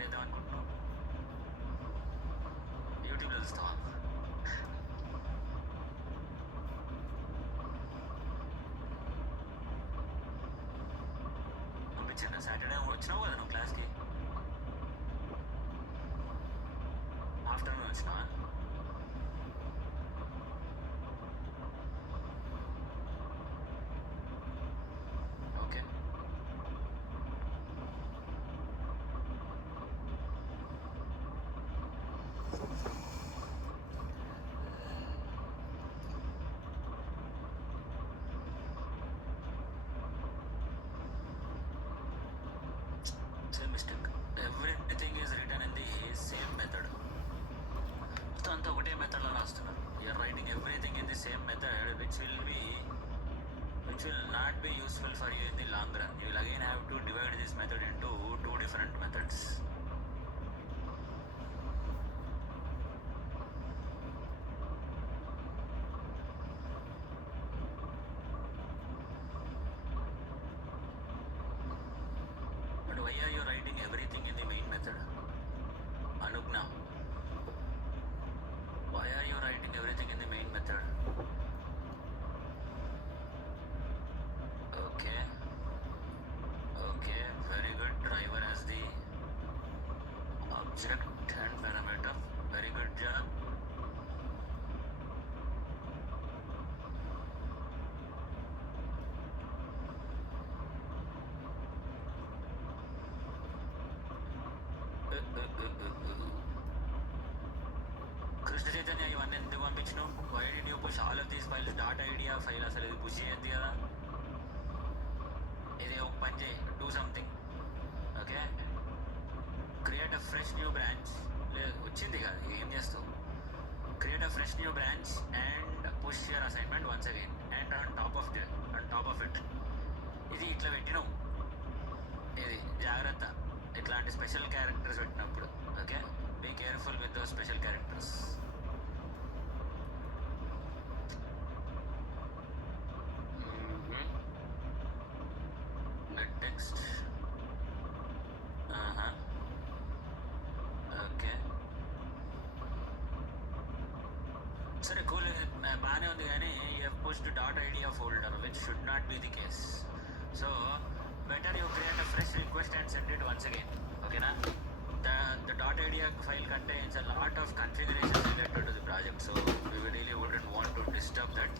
Cover చేద్దాం అనుకుంటున్నావు? యూట్యూబ్లో చూస్తావా? పంపించాను. సాటర్డే వచ్చినావు కదా నువ్వు క్లాస్కి? ఆఫ్టర్నూన్ వచ్చినావా? Okay. Same mistake. Everything is written in the same method. అంతా ఒకటే మెథడ్లో రాస్తున్నారు. You are writing everything in the same method, which will not be useful for you in the long run. You will again have to divide this method into two different methods. But why are you writing everything in the main method? Anugna, why are you writing everything in the main method? Okay, very good. Driver as the object and parameter. Very good job. Krishna Chaitanya, ఇవన్నీ ఎందుకు పంపించినావు? Why did you push all of these files? Dot idea file అసలు ఇది push చేయద్దు కదా. ఇది ఒక పని చేయి, do something. Okay, create a fresh new branch. లేదు వచ్చింది కదా, ఏం చేస్తావు? Create a fresh new branch and push your assignment once again and on top of it ఇది ఇట్లా పెట్టినావు. ఇది జాగ్రత్త, ఇట్లాంటి స్పెషల్ క్యారెక్టర్స్ పెట్టినప్పుడు. Okay, be careful with those special characters. Get text. Okay, సరే కూల్, బాగానే ఉంది. కానీ you have pushed dot idea folder which should not be the case. So better you create a fresh request and send it once again. Okay na? The .idea file contains a lot of configurations related to the project, so we really wouldn't want to disturb that.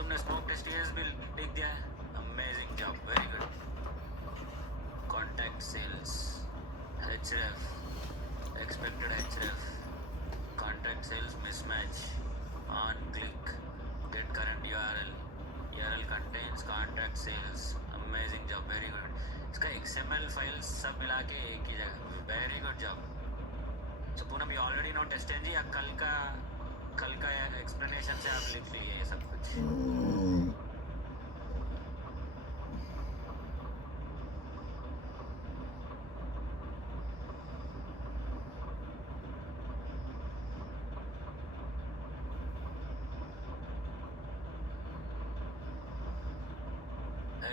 तुमने smoke test case भी लिख दिया है. Amazing job, very good. Contact sales, href, expected href, contact sales mismatch, on click, get current URL contains contact sales. Amazing job, very good. इसका XML files सब मिला के एक ही जगह. Very good job. So Poonam, you already know TestNG या कल का एक्सप्लेनेशन से आप लिख लिए ये सब कुछ?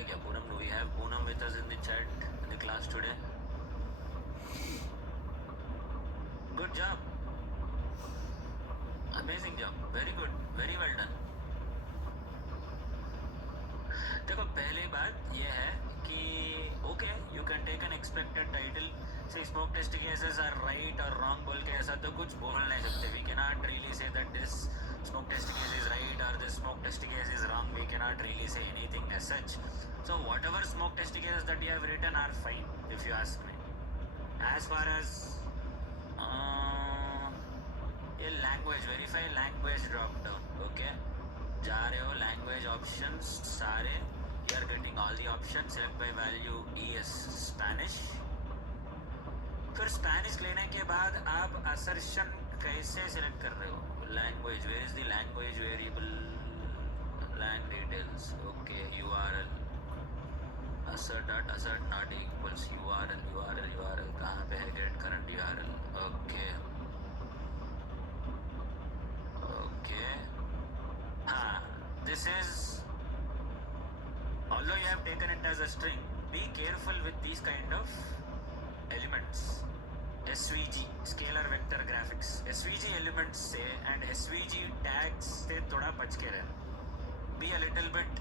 क्या Poonam? Do we have Poonam with us in the chat in the class today? Good job, amazing job, very good, very well done. देखो, पहली बात यह है कि okay, you can take an expected title. Say smoke test cases are right और wrong बोल के ऐसा तो कुछ बोल नहीं सकते. We can not really say that this smoke test case is right or this smoke test case is wrong. We cannot really say anything as such. So whatever smoke test cases that you have written are fine, if you ask me. As far as ये language, verify language drop down. Okay, जा रहे हो language options सारे, you are getting all the options. Select by value ES Spanish. फिर Spanish लेने के बाद आप assertion कैसे select कर रहे हो? Language, where is the language variable? Lang details. Okay, URL assert not equals URL कहाँ पे है? Get current URL. Okay, हाँ, this is, although you have taken it as a string, be careful with these kind of elements. SVG, scalar vector graphics. SVG elements से and SVG tags से थोड़ा बच के रहे. Be a little bit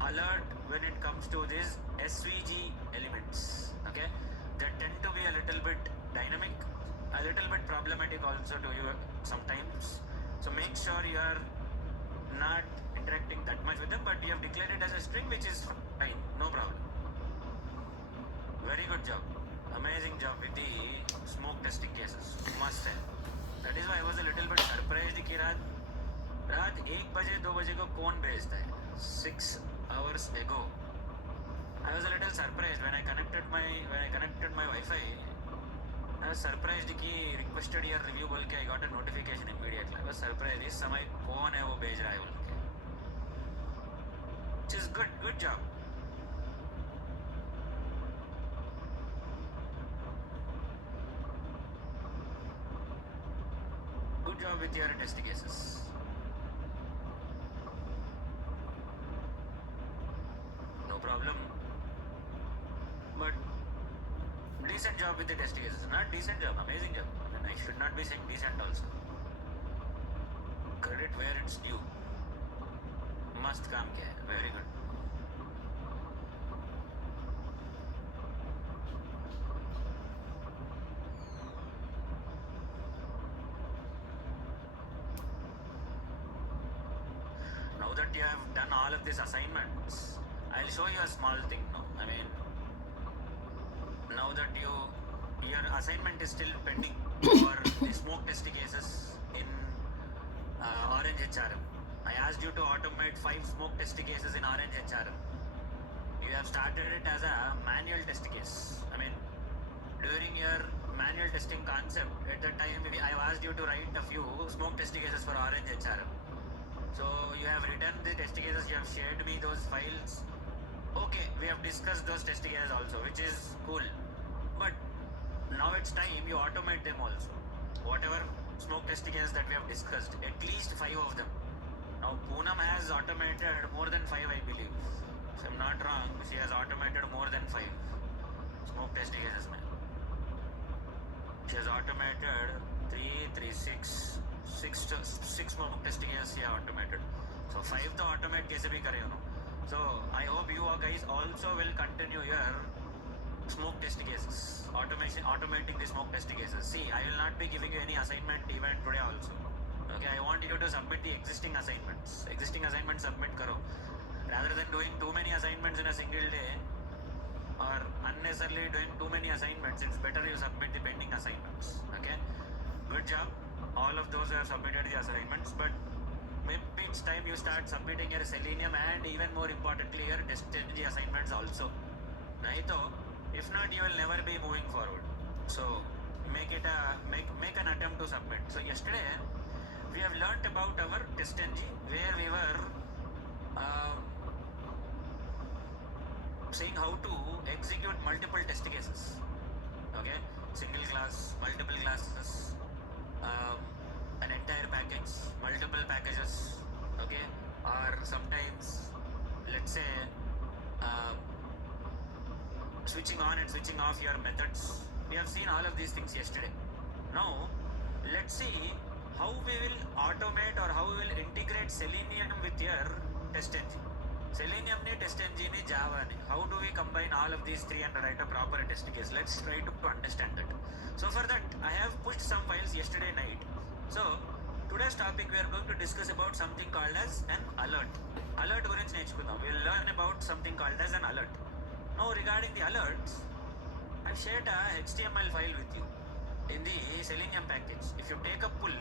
alert when it comes to these SVG elements. Okay, they tend to be a little bit dynamic, a little bit problematic also to you sometimes. So make sure you are not interacting that much with them, but you have declared it as a string, which is fine, no problem. Very good job. Amazing job with the smoke testing cases. Must have. That is why I was a little bit surprised कि रात 1 बजे 2 बजे को कौन भेजता है 6 hours ago. I was a little surprised when I connected my Wi-Fi. I was surprised कि requested your review बोल के I got a notification immediately. I was surprised इस समय कौन है वो भेज रहा है बोल के. Which is good job. Good job with your test cases. No problem. But decent job with the test cases. Not decent job, amazing job. And I should not be saying decent also. Credit where it's due. Must काम किया है. Very good. Now that you have done all of these assignments, I'll show you a small thing now. I mean, now that your assignment is still pending for the smoke test cases in Orange HRM. I asked you to automate 5 smoke test cases in Orange HRM. You have started it as a manual test case. I mean, during your manual testing concept, at that time I have asked you to write a few smoke test cases for Orange HRM. So you have written the test cases, you have shared me those files. Okay, we have discussed those test cases also, which is cool. But now it's time you automate them also. Whatever smoke test cases that we have discussed, at least 5 of them. Now Poonam has automated more than 5, I believe. If I'm not wrong, she has automated more than 5 smoke test cases. She has automated 6 smoke testing cases she has automated. So 5 to automate कैसे भी करे उन्होंने. So I hope you guys also will continue your smoke test cases, automating the smoke test cases. See, I will not be giving you any assignment even today also. Okay, I want you to submit the existing assignments. Existing assignments submit karo. Rather than doing too many assignments in a single day or unnecessarily doing too many assignments, it's better you submit the pending assignments. Okay, good job. All of those who have submitted the assignments, but maybe it's time you start submitting your Selenium and even more importantly your TestNG assignments also. Right? If not, you will never be moving forward. So make an attempt to submit. So yesterday we have learnt about our TestNG where we were saying how to execute multiple test cases. Okay, single class, multiple classes, an entire package, multiple packages. Okay, or sometimes let's say switching on and switching off your methods. We have seen all of these things yesterday. Now let's see how we will automate or how we will integrate Selenium with your TestNG. Selenium ne TestNG ne Java ne. How do we combine all of these 3 and write a proper test case? Let's try to understand that. So for that I have pushed some files yesterday night. So today's topic we are going to discuss about something called as an alert. Alert gurinchi nechukundam. We will learn about something called as an alert. Now regarding the alerts, I shared a HTML file with you in the Selenium package. If you take a pull,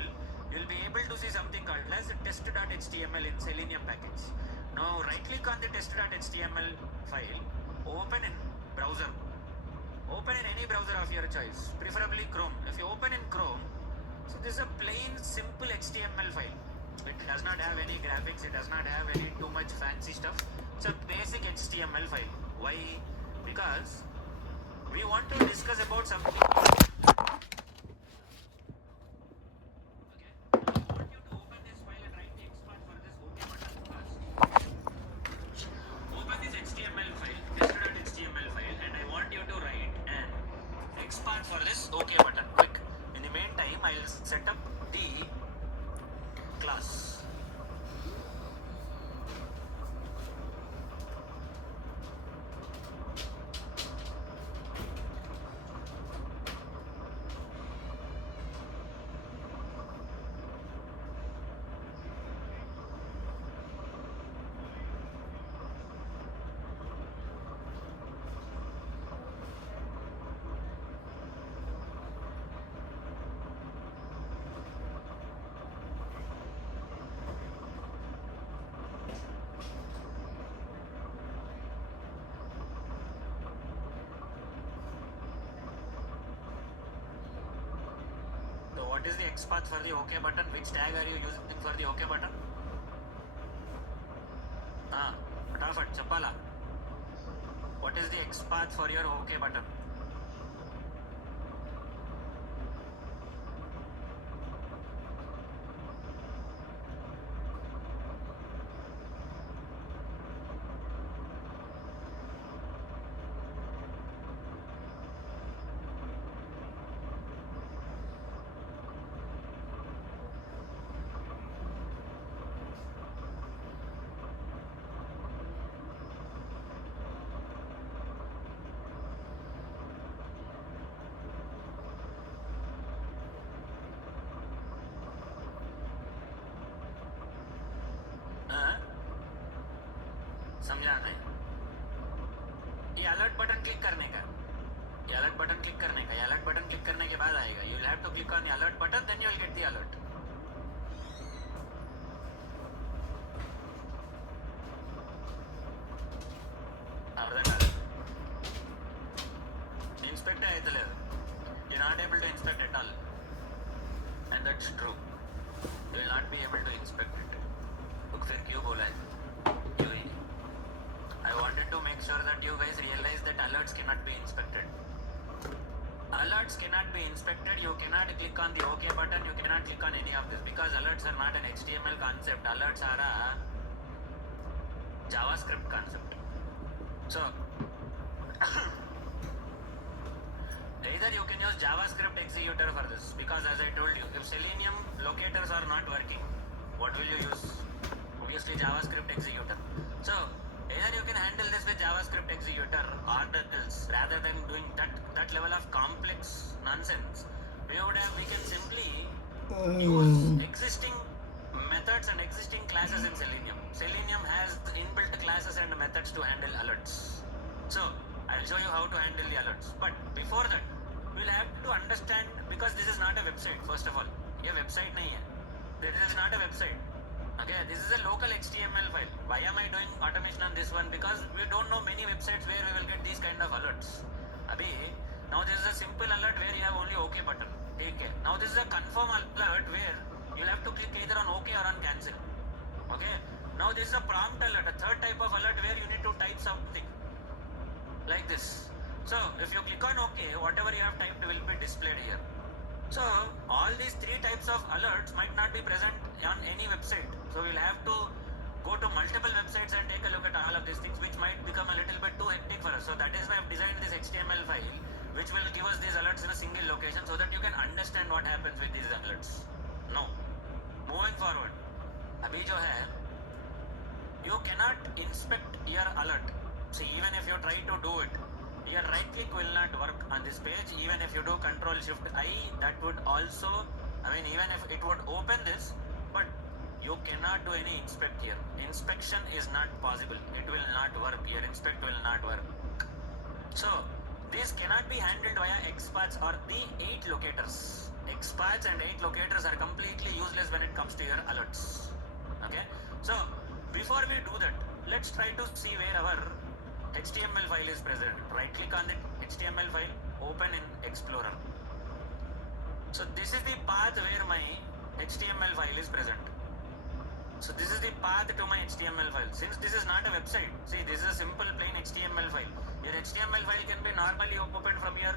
you will be able to see something called as test.html in Selenium package. Now right click on the test.html file, open in browser. Open in any browser of your choice, preferably Chrome. If you open in Chrome, so this is a plain simple HTML file. It does not have any graphics, it does not have any too much fancy stuff. It's a basic HTML file. Why? Because we want to discuss about something. Okay. I want you to open this file and write the export for this OK button first. Open this HTML file, test.html file, and I want you to write an export for this OK button. what is the X path for the OK button? Which tag are you using for the OK button? Fatafat, Chapala. What is the X path for your OK button? समझा नहीं? ये alert button click करने का, ये alert button click करने का, ये alert button click करने के बाद आएगा. You will have to click on the alert button, then you will get the alert. అర్థం కాదు. ఇన్స్పెక్ట్ అయితే లేదు. You're not able to inspect at all, and that's true. You will not be able to inspect it. तो फिर क्यों बोला है? I wanted to make sure that you guys realize that alerts cannot be inspected. Alerts cannot be inspected. You cannot click on the OK button. You cannot click on any of this because alerts are not an HTML concept. Alerts are a JavaScript concept. So either you can use JavaScript executor for this because as I told you, if Selenium locators are not working, what will you use? Obviously JavaScript executor. So either you can handle this with JavaScript executor or else rather than doing that level of complex nonsense, we can simply use existing methods and existing classes in Selenium. Selenium has inbuilt classes and methods to handle alerts. So I'll show you how to handle the alerts. But before that, we'll have to understand, because this is not a website. First of all, ये website नहीं है. This is not a website. Okay, this is a local HTML file. Why am I doing automation on this one? Because we don't know many websites where we will get these kind of alerts. Now this is a simple alert where you have only OK button. Take care. Now this is a confirm alert where you'll have to click either on OK or on cancel. Okay. Now this is a prompt alert, a third type of alert where you need to type something like this. So if you click on OK, whatever you have typed will be displayed here. So all these three types of alerts might not be present on any website. So we'll have to go to multiple websites and take a look at all of these things, which might become a little bit too hectic for us. So that is why I've designed this HTML file, which will give us these alerts in a single location so that you can understand what happens with these alerts. No. Moving forward. Abhi jo hai, you cannot inspect your alert. See, even if you try to do it, your right click will not work on this page. Even if you do Control Shift I, that would also, even if it would open this, but you cannot do any inspect here. Inspection is not possible. It will not work. Your inspect will not work. So this cannot be handled via XPaths or the 8 locators. XPaths and 8 locators are completely useless when it comes to your alerts. Okay. So before we do that, let's try to see where our HTML file is present. Right click on the HTML file, open in Explorer. So this is the path where my HTML file is present. So this is the path to my HTML file. Since this is not a website, see, this is a simple plain HTML file. Your HTML file can be normally opened from your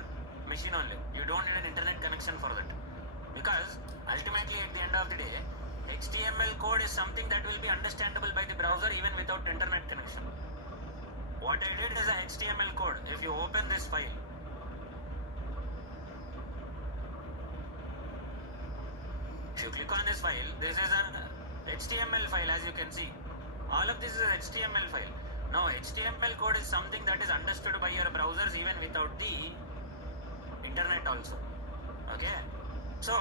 machine only. You don't need an internet connection for that. Because ultimately at the end of the day, HTML code is something that will be understandable by the browser even without internet connection. What I did is a HTML code. If you open this file, if you click on this file, this is an HTML file, as you can see. All of this is an HTML file. Now HTML code is something that is understood by your browsers even without the internet also. Okay. So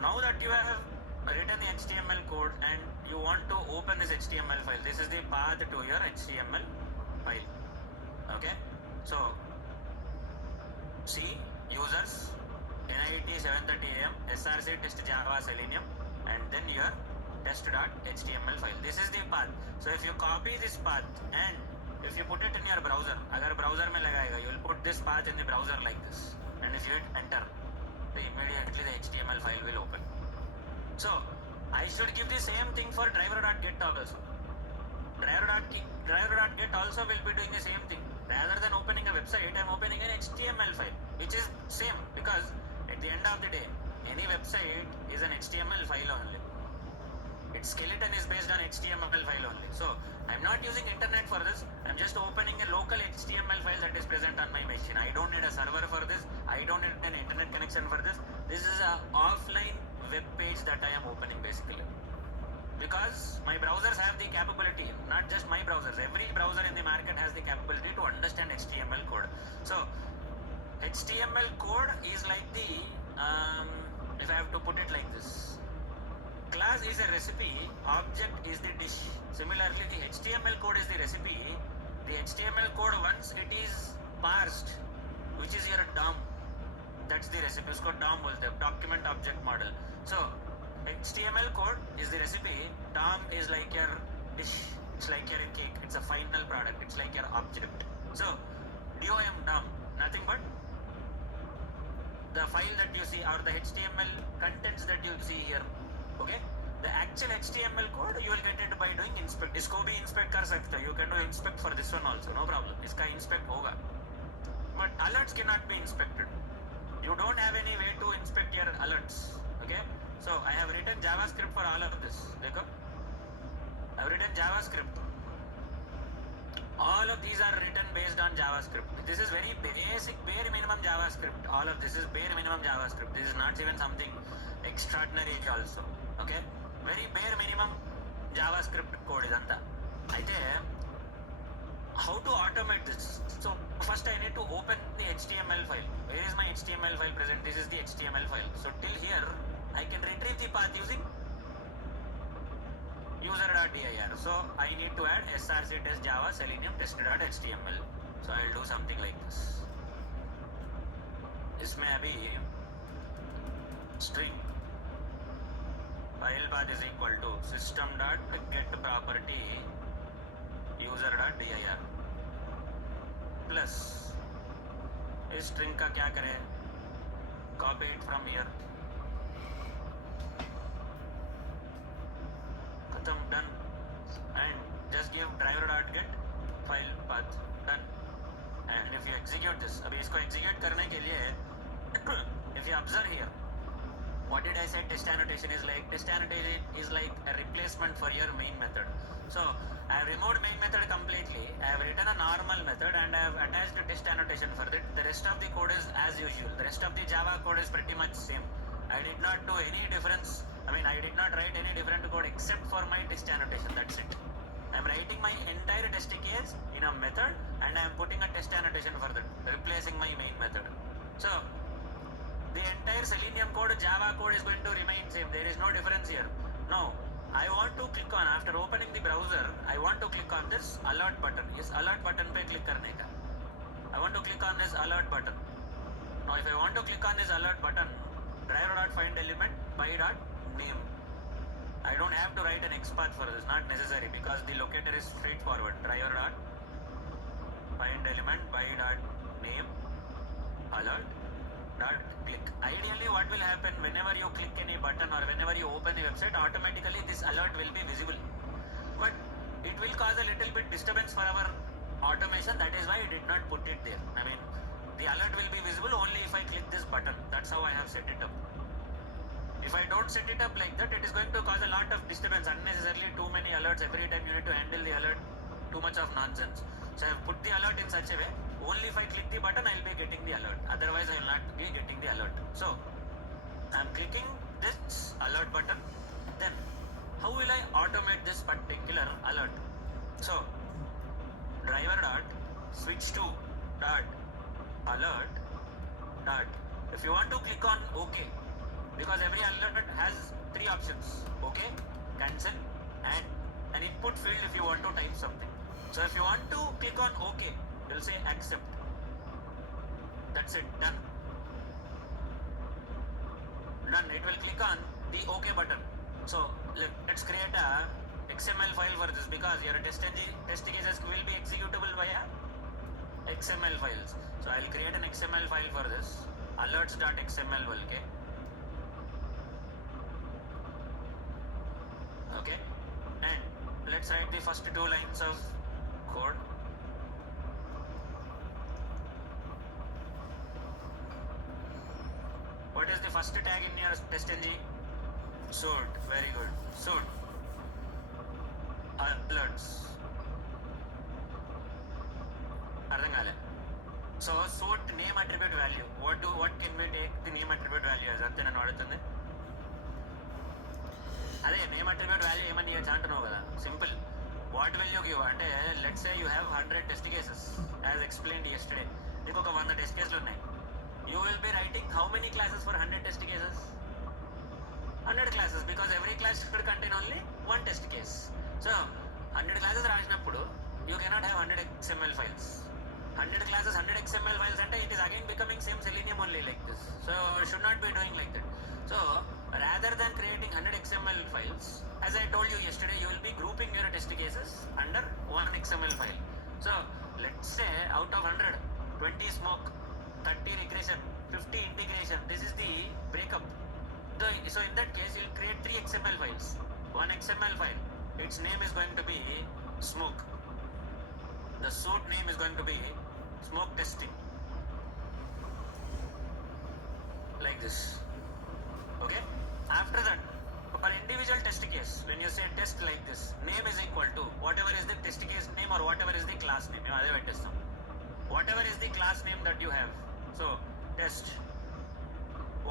now that you have written the HTML code and you want to open this HTML file, this is the path to your HTML file. Okay. So see, users, NIT 7:30 AM, SRC test Java Selenium, and then your test.html file. This is the path. So if you copy this path and if you put it in your browser, agar browser mein lagayega, you will put this path in the browser like this, and if you hit enter, immediately the HTML file will open. So I should give the same thing for driver.get also. Driver.get also will be doing the same thing. Rather than opening a website, I'm opening an HTML file, which is same, because at the end of the day, any website is an HTML file only. Its skeleton is based on HTML file only. So I'm not using internet for this. I'm just opening a local HTML file that is present on my machine. I don't need a server for this. I don't need an internet connection for this. This is a offline web page that I am opening basically. Because my browsers have the capability, not just my browsers, every browser in the market has the capability to understand HTML code. So HTML code is like the, if I have to put it like this, class is a recipe, object is the dish. Similarly, the HTML code is the recipe. The HTML code, once it is parsed, which is your DOM, that's the recipe. Usko DOM bolte, document object model. So HTML code is the recipe, DOM is like your dish, it's like your cake, it's a final product, it's like your object. So DOM, nothing but the file that you see, or the HTML contents that you see here. Okay, the actual HTML code you will get it by doing inspect. इसको भी inspect कर सकते हो. You can do inspect for this one also, no problem. इसका inspect होगा. But alerts cannot be inspected. You don't have any way to inspect your alerts. Okay, so I have written JavaScript for all of this. देखो, I have written JavaScript. All of these are written based on JavaScript. This is very basic, bare minimum JavaScript. All of this is bare minimum JavaScript. This is not even something extraordinary also. Okay, very bare minimum JavaScript code idanta. Aithe how to automate this? So first I need to open the HTML file. Where is my HTML file present? This is the HTML file. So till here I can retrieve the path using user.dir. So I need to add src test java selenium test.html. So I'll do something like this. इसमें अभी string file path is equal to system.getProperty user.dir plus इस string का क्या करें, copy it from here, खत्म, done, and just give driver.get file path, done. And if you execute this, अभी इसको execute करने के लिए if you observe here, what did I say test annotation is like? Test annotation is like a replacement for your main method. So I have removed main method completely. I have written a normal method and I have attached a test annotation for it. The rest of the code is as usual. The rest of the Java code is pretty much same. I did not do any difference. I did not write any different code except for my test annotation. That's it. I am writing my entire test case in a method and I am putting a test annotation for that, replacing my main method. So the entire Selenium code, Java code is going to remain same. There is no difference here. Now, I want to click on, after opening the browser, I want to click on this alert button. Is alert button पे click करने का. I want to click on this alert button. Now, if I want to click on this alert button, driver.find element by dot name. I don't have to write an XPath for this, not necessary, because the locator is straightforward. Driver.find element by dot name alert dot click. Ideally, what will happen whenever you click any button or whenever you open a website, automatically this alert will be visible. But it will cause a little bit disturbance for our automation. That is why I did not put it there. The alert will be visible only if I click this button. That's how I have set it up. If I don't set it up like that, it is going to cause a lot of disturbance. Unnecessarily too many alerts. Every time you need to handle the alert. Too much of nonsense. So I have put the alert in such a way. Only if I click the button, I will be getting the alert. Otherwise, I will not be getting the alert. So I am clicking this alert button. Then how will I automate this particular alert? So driver dot switch to dot alert dot. If you want to click on OK, because every alert has three options: OK, cancel, and an input field if you want to type something. So if you want to click on OK, you'll say accept. That's it, done. Done. It will click on the OK button. So let's create a XML file for this, because your test cases will be executable via XML files. So I'll create an XML file for this. alerts.xml बोल के, okay, and let's write the first 2 lines of code. What is the first tag in your test.ng? Suit. Very good. Suit. Alerts. అర్థం కాలే. So suit name attribute value. what can we take the name attribute value as? అంతే నన్ను అడుగుతుంది. అదే name attribute value ఏమని ఇవ్వచ్చు అంటున్నావు కదా. Simple. What will you give అంటే let's say you have 100 test cases as explained yesterday. నీకు ఒక 100 టెస్ట్ కేసులు ఉన్నాయి. You will be writing how many classes for 100 test cases? 100 classes, because every class should contain only one test case. So 100 classes రాసినప్పుడు you cannot have 100 XML files. 100 classes, 100 XML files అంటే it is again becoming same Selenium only like this. So should not be doing like that. So rather than creating 100 XML files, as I told you yesterday, you will be grouping your test cases under one XML file. So let's say out of 100, 20 smoke, 30 regression, 50 integration. This is the breakup. So in that case, you'll create 3 XML files. One XML file, its name is going to be smoke. The suit name is going to be smoke testing. Like this. Okay? After that, for individual test case, when you say test like this, name is equal to whatever is the test case name or whatever is the class name. Whatever is the class name that you have. So test,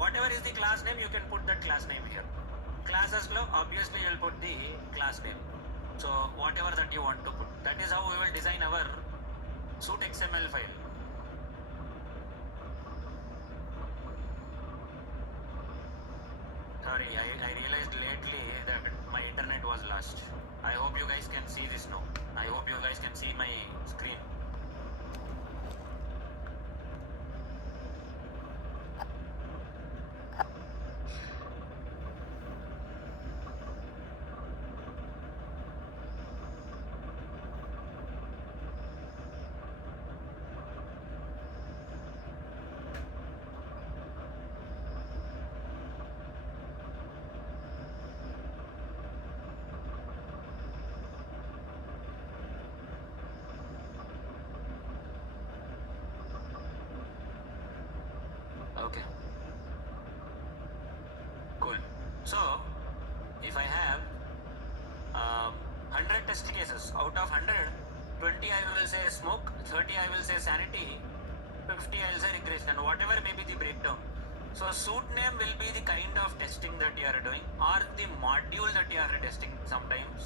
whatever is the class name, you can put that class name here. Classes lo obviously you will put the class name. So whatever that you want to put, that is how we will design our suit XML file. Sorry, I realized lately that my internet was lost. I hope you guys can see this now. I hope you guys can see my screen. Okay. Cool. So, if I have 100 test cases, out of 100, 20 I will say smoke, 30 I will say sanity, 50 I will say regression, whatever may be the breakdown. So, suit name will be the kind of testing that you are doing, or the module that you are testing sometimes.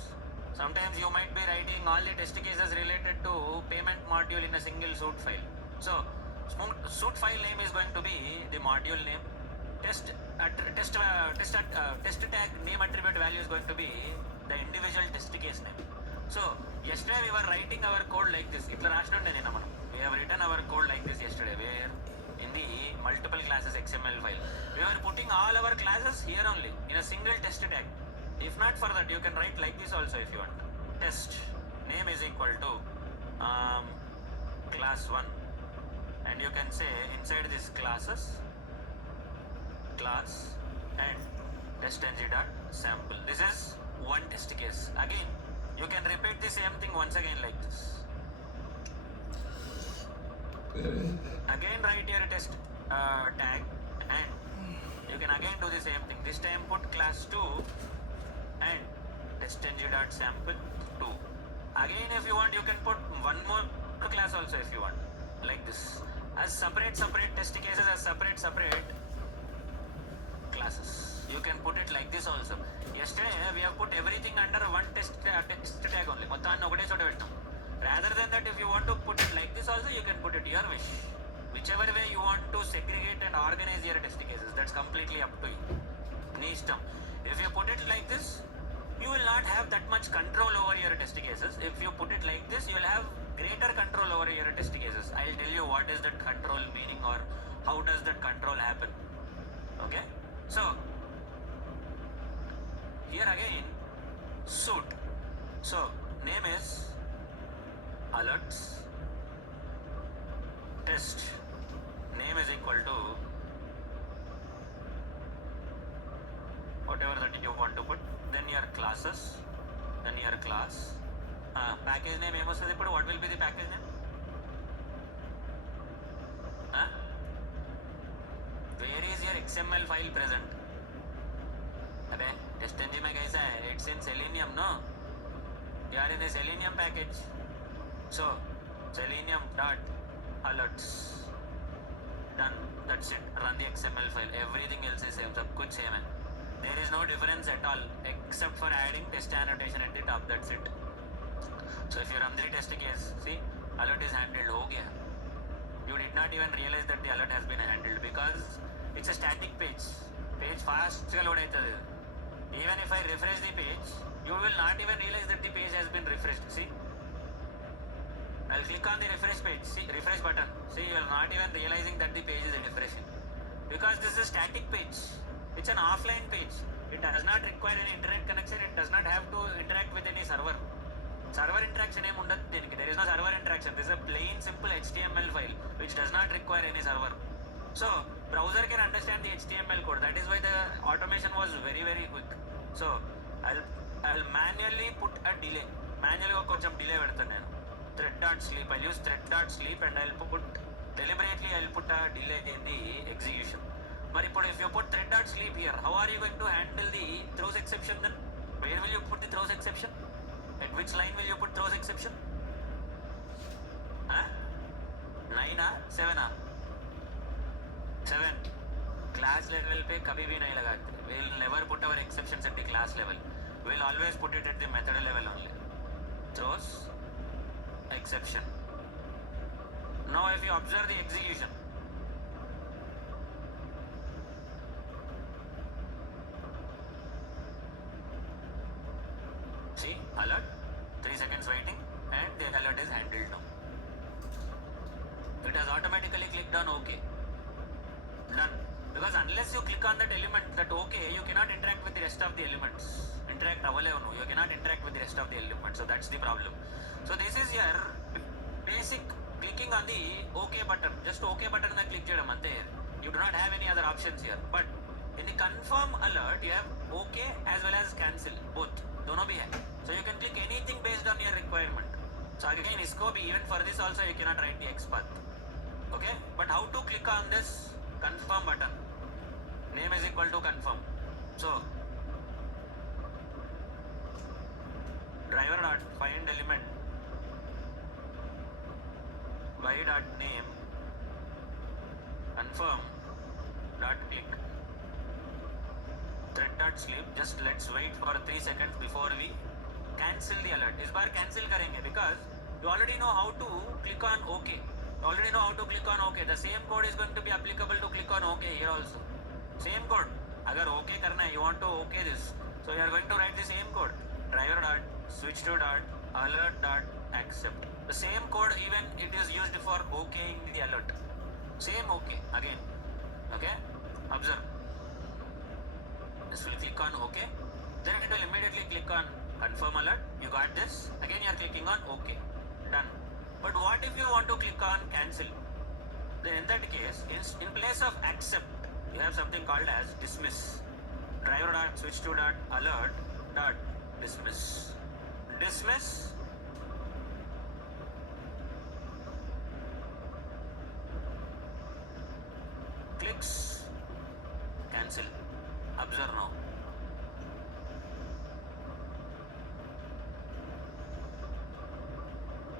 Sometimes you might be writing all the test cases related to payment module in a single suit file. So, suit file name is going to be the module name. Test tag name attribute value is going to be the individual test case name. So yesterday we were writing our code like this. We have written our code like this yesterday, where in the multiple classes XML file we were putting all our classes here only in a single test tag. If not for that, you can write like this also if you want. Test name is equal to class 1, and you can say inside this classes class and test.ng.sample. This is one test case. Again, you can repeat the same thing once again like this. Again write your test tag, and you can again do the same thing. This time put class 2 and test.ng.sample 2. Again, if you want, you can put one more class also if you want, like this, as separate test cases, as separate classes. You can put it like this also. Yesterday we have put everything under one test tag only. Rather than that, if you want to put it like this also, you can put it your wish. Whichever way you want to segregate and organize your test cases, that's completely up to you. If you put it like this, you will not have that much control over your test cases. If you put it like this, you will have greater control over your test cases. I'll tell you what is that control meaning, or how does that control happen. Okay? So, here again, suit. So, name is alerts. Test name is equal to class. Package name ఏమొస్తుంది ఇప్పుడు? What will be the package name? Where is your XML file present? अबे STng में कैसा है? It's in Selenium, no? You are in the Selenium package. So Selenium dot alerts. Done. That's it. Run the XML file. Everything else is same. सब कुछ same है. There is no difference at all except for adding test annotation at the top. That's it. So if you run the test case, see, alert is handled. हो गया. You did not even realize that the alert has been handled because it's a static page. Page fast గా load అవుతుంది. Even if I refresh the page, you will not even realize that the page has been refreshed. See, I'll click on the refresh page. See, refresh button. See, you are not even realizing that the page is refreshing because this is a static page. It's an offline page. It does not require any internet connection. It does not have to interact with any server. Server interaction ఏమి ఉండదు దీనికి. There is no server interaction. This is a plain simple HTML file which does not require any server. So browser can understand the HTML code. That is why the automation was very very quick. So I'll manually put a delay. Manually కొంచెం delay పెడతాను నేను. Thread.sleep. I'll use thread.sleep and deliberately I'll put a delay in the execution. But if you put thread.sleep here, how are you going to handle the throws exception then? Where will you put the throws exception? At which line will you put throws exception? 9 7 7. Class level पे कभी भी नहीं लगाते. We'll never put our exceptions at the class level. We'll always put it at the method level only. Throws exception. Now if you observe the execution, see, alert, 3 seconds waiting and the alert is handled now. It has automatically clicked on OK. Done. Because unless you click on that element, that OK, you cannot interact with the rest of the elements. Interact avvalevanu. You cannot interact with the rest of the elements. So that's the problem. So this is your basic clicking on the OK button. Just OK button na click cheyadam ante. You do not have any other options here. But in the confirm alert, you have OK as well as cancel. Both. Dono bhi hai. So you can click anything based on your requirement. So again, isko bhi, even for this also you cannot write the XPath. Okay? But how to click on this confirm button? Name is equal to confirm. So driver dot find element y dot name confirm dot click thread dot sleep. Just let's wait for 3 seconds before we cancel the alert. इस बार cancel करेंगे because you already know how to click on OK. You already know how to click on OK. The same code is going to be applicable to click on OK here also. Same code. अगर OK करना है, you want to OK this, so you are going to write the same code. Driver dot switch to dot alert dot accept. The same code, even it is used for OKing the alert. Same OK again. Okay? Observe. This will click on OK. Then it will immediately click on confirm alert. You got this. Again you are clicking on OK. Done. But what if you want to click on cancel? Then in that case, in place of accept, you have something called as dismiss. Driver dot switch to dot alert dot dismiss. Dismiss. Clicks cancel. Observe now.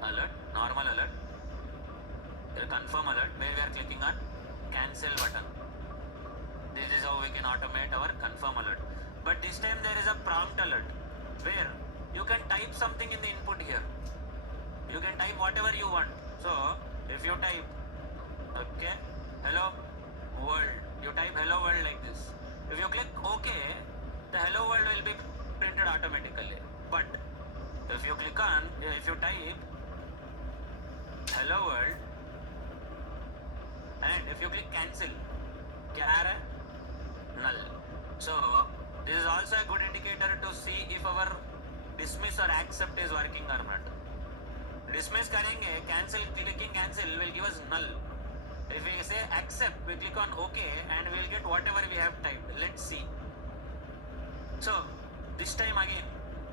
Alert, normal alert. Confirm alert where we are clicking on cancel button. This is how we can automate our confirm alert. But this time there is a prompt alert where you can type something in the input here. You can type whatever you want. So if you type okay, hello world, you type hello world like this. If you click OK, the hello world will be printed automatically. But if you click on, if you type hello world and if you click cancel, क्या आ रहा है? Null. So this is also a good indicator to see if our dismiss or accept is working or not. Dismiss करेंगे, cancel, clicking cancel will give us null. If we say accept, we click on OK and we will get whatever we have typed. Let's see. So this time again,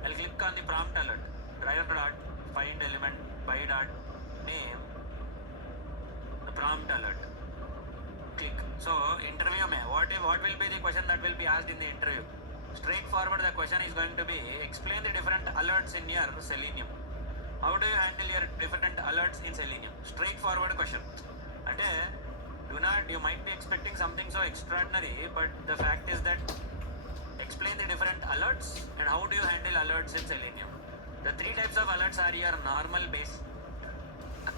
I'll click on the prompt alert. driver dot find element by dot name prompt alert. Click. So interview mein what will be the question that will be asked in the interview? Straightforward, the question is going to be explain the different alerts in your Selenium. How do you handle your different alerts in Selenium? Straightforward question. Ante you might be expecting something so extraordinary, but the fact is that explain the different alerts and how do you handle alerts in Selenium. The three types of alerts are your normal base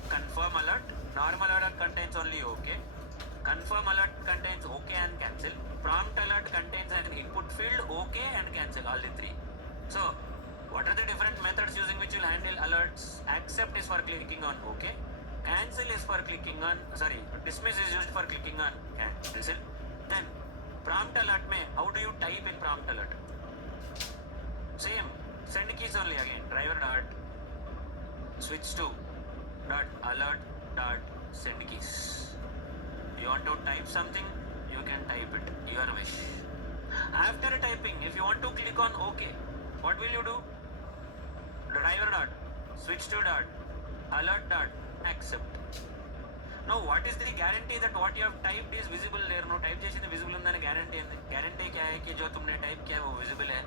confirm alert. Normal alert contains only OK. Confirm alert contains OK and cancel. Prompt alert contains an input field OK and cancel, all the three. So what are the different methods using which you'll handle alerts? Accept is for clicking on OK. Cancel is for clicking on, dismiss is used for clicking on cancel. Then prompt alert mein, how do you type in prompt alert? Same, send keys only again. Driver dot switch to dot alert dot send keys. You want to type something, you can type it, your wish. After typing, if you want to click on OK, what will you do? Driver dot switch to dot alert dot accept. Now what is the guarantee that what you have typed is visible there? No, type chesindi visible undani guarantee andi. Guarantee kya hai ki jo tumne type kiya wo visible hai.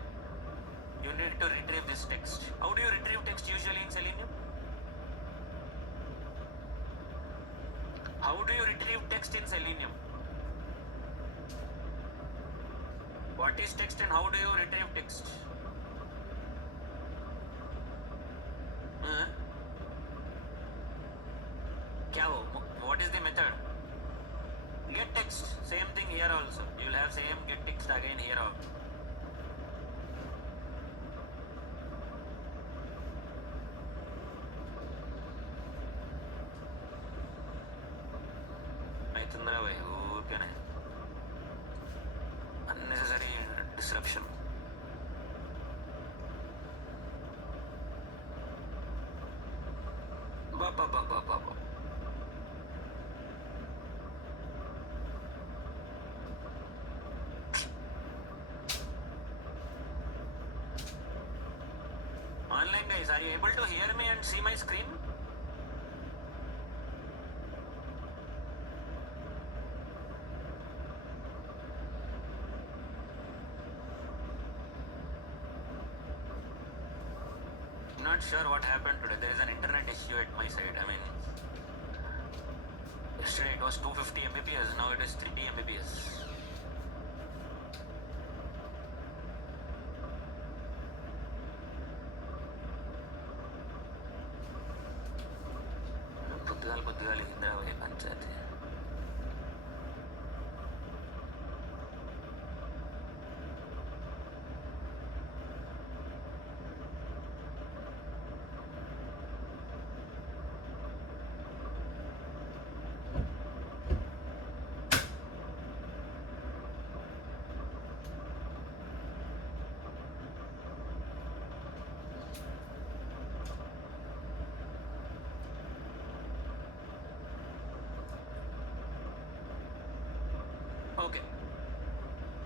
You need to retrieve this text. How do you retrieve text usually in Selenium? How do you retrieve text in Selenium? What is text and how do you retrieve text? What is the method? Get text. Same thing here also. You will have same get text again here also. Unnecessary disruption. Online guys, are you able to hear me and see my screen? I'm not sure what happened today. There is an internet issue at my side. I mean, yesterday it was 250 Mbps, now it is 3 Mbps. పొద్దుగాలి ఇంద్రావళి panchayat. Okay,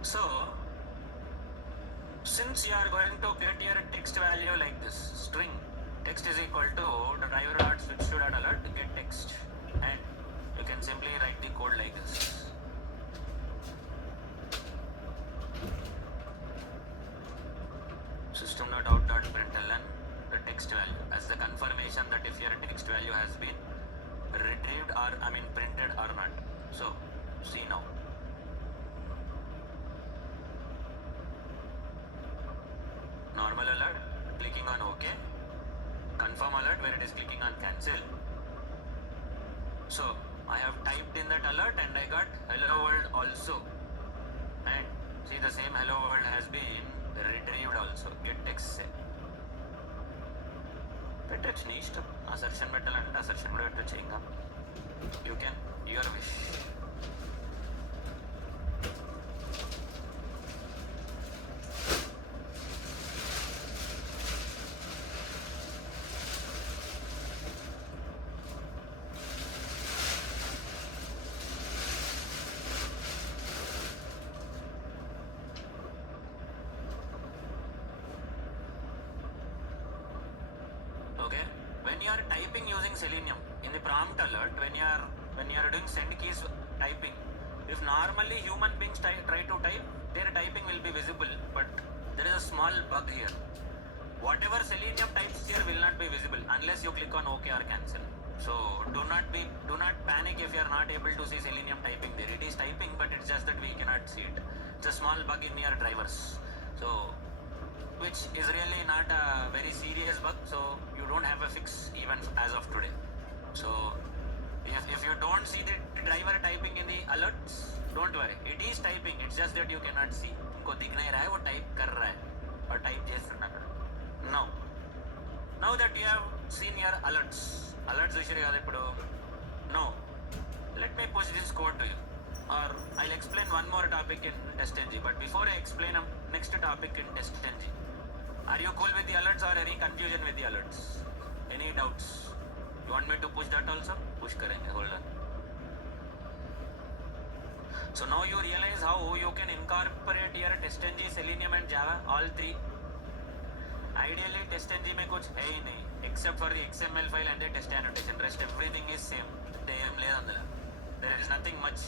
so since you are going to get your text value like this, string text is equal to the driver dot switch to dot alert get text, and you can simply write the code like this. System.out.println the text value as the confirmation that if your text value has been retrieved or printed or not. So see now. Normal alert, clicking on OK. Confirm alert where it is clicking on cancel. So I have typed in that alert and I got hello world also. And see the same hello world has been retrieved also. Get text say. Text నీ ఇష్టం. Assertion పెట్టాలంటే assertion కూడా పెట్టచ్చు ఇంకా. You can, your wish. you are typing using Selenium in the prompt alert, when you are doing send keys typing, if normally human beings try to type, their typing will be visible, but there is a small bug here. Whatever Selenium types here will not be visible unless you click on OK or cancel. So do not panic if you are not able to see Selenium typing there. It is typing, but it's just that we cannot see it. It's a small bug in your drivers. So which is really not a very serious bug, so you don't have a fix even as of today. So if you don't see the driver typing in the alerts, don't worry, it is typing, it's just that you cannot see. उनको दिख नहीं रहा है, वो type कर रहा है और टाइप చేస్తున్నా అక్కడ. Now that you have seen your alerts చూసారు కదా ఇప్పుడు. Now let me push this code to you, or I'll explain one more topic in TestNG. But before I explain next topic in TestNG, are you cool with the alerts or any confusion with the alerts? Any doubts? You want me to push that also? Push करेंगे, hold on. So now you realize how you can incorporate your TestNG, Selenium and Java, all three. Ideally TestNG में कुछ है ही नहीं except for the XML file and the test annotation. Rest everything is same. There is nothing much.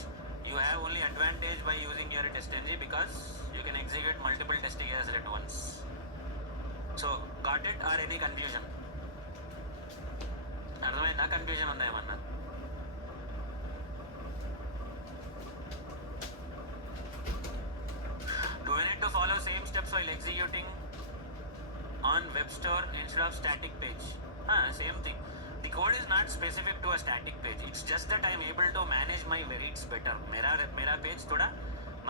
You have only advantage by using your TestNG because you can execute multiple test cases at once. So got it or any confusion? అర్థమైందా? Confusion ఉందా ఏమన్నా? Do we need to follow same steps while executing on web store instead of static page? Same thing. The code is not specific to a static page. It's just that I am able to manage my variants better. मेरा page थोड़ा,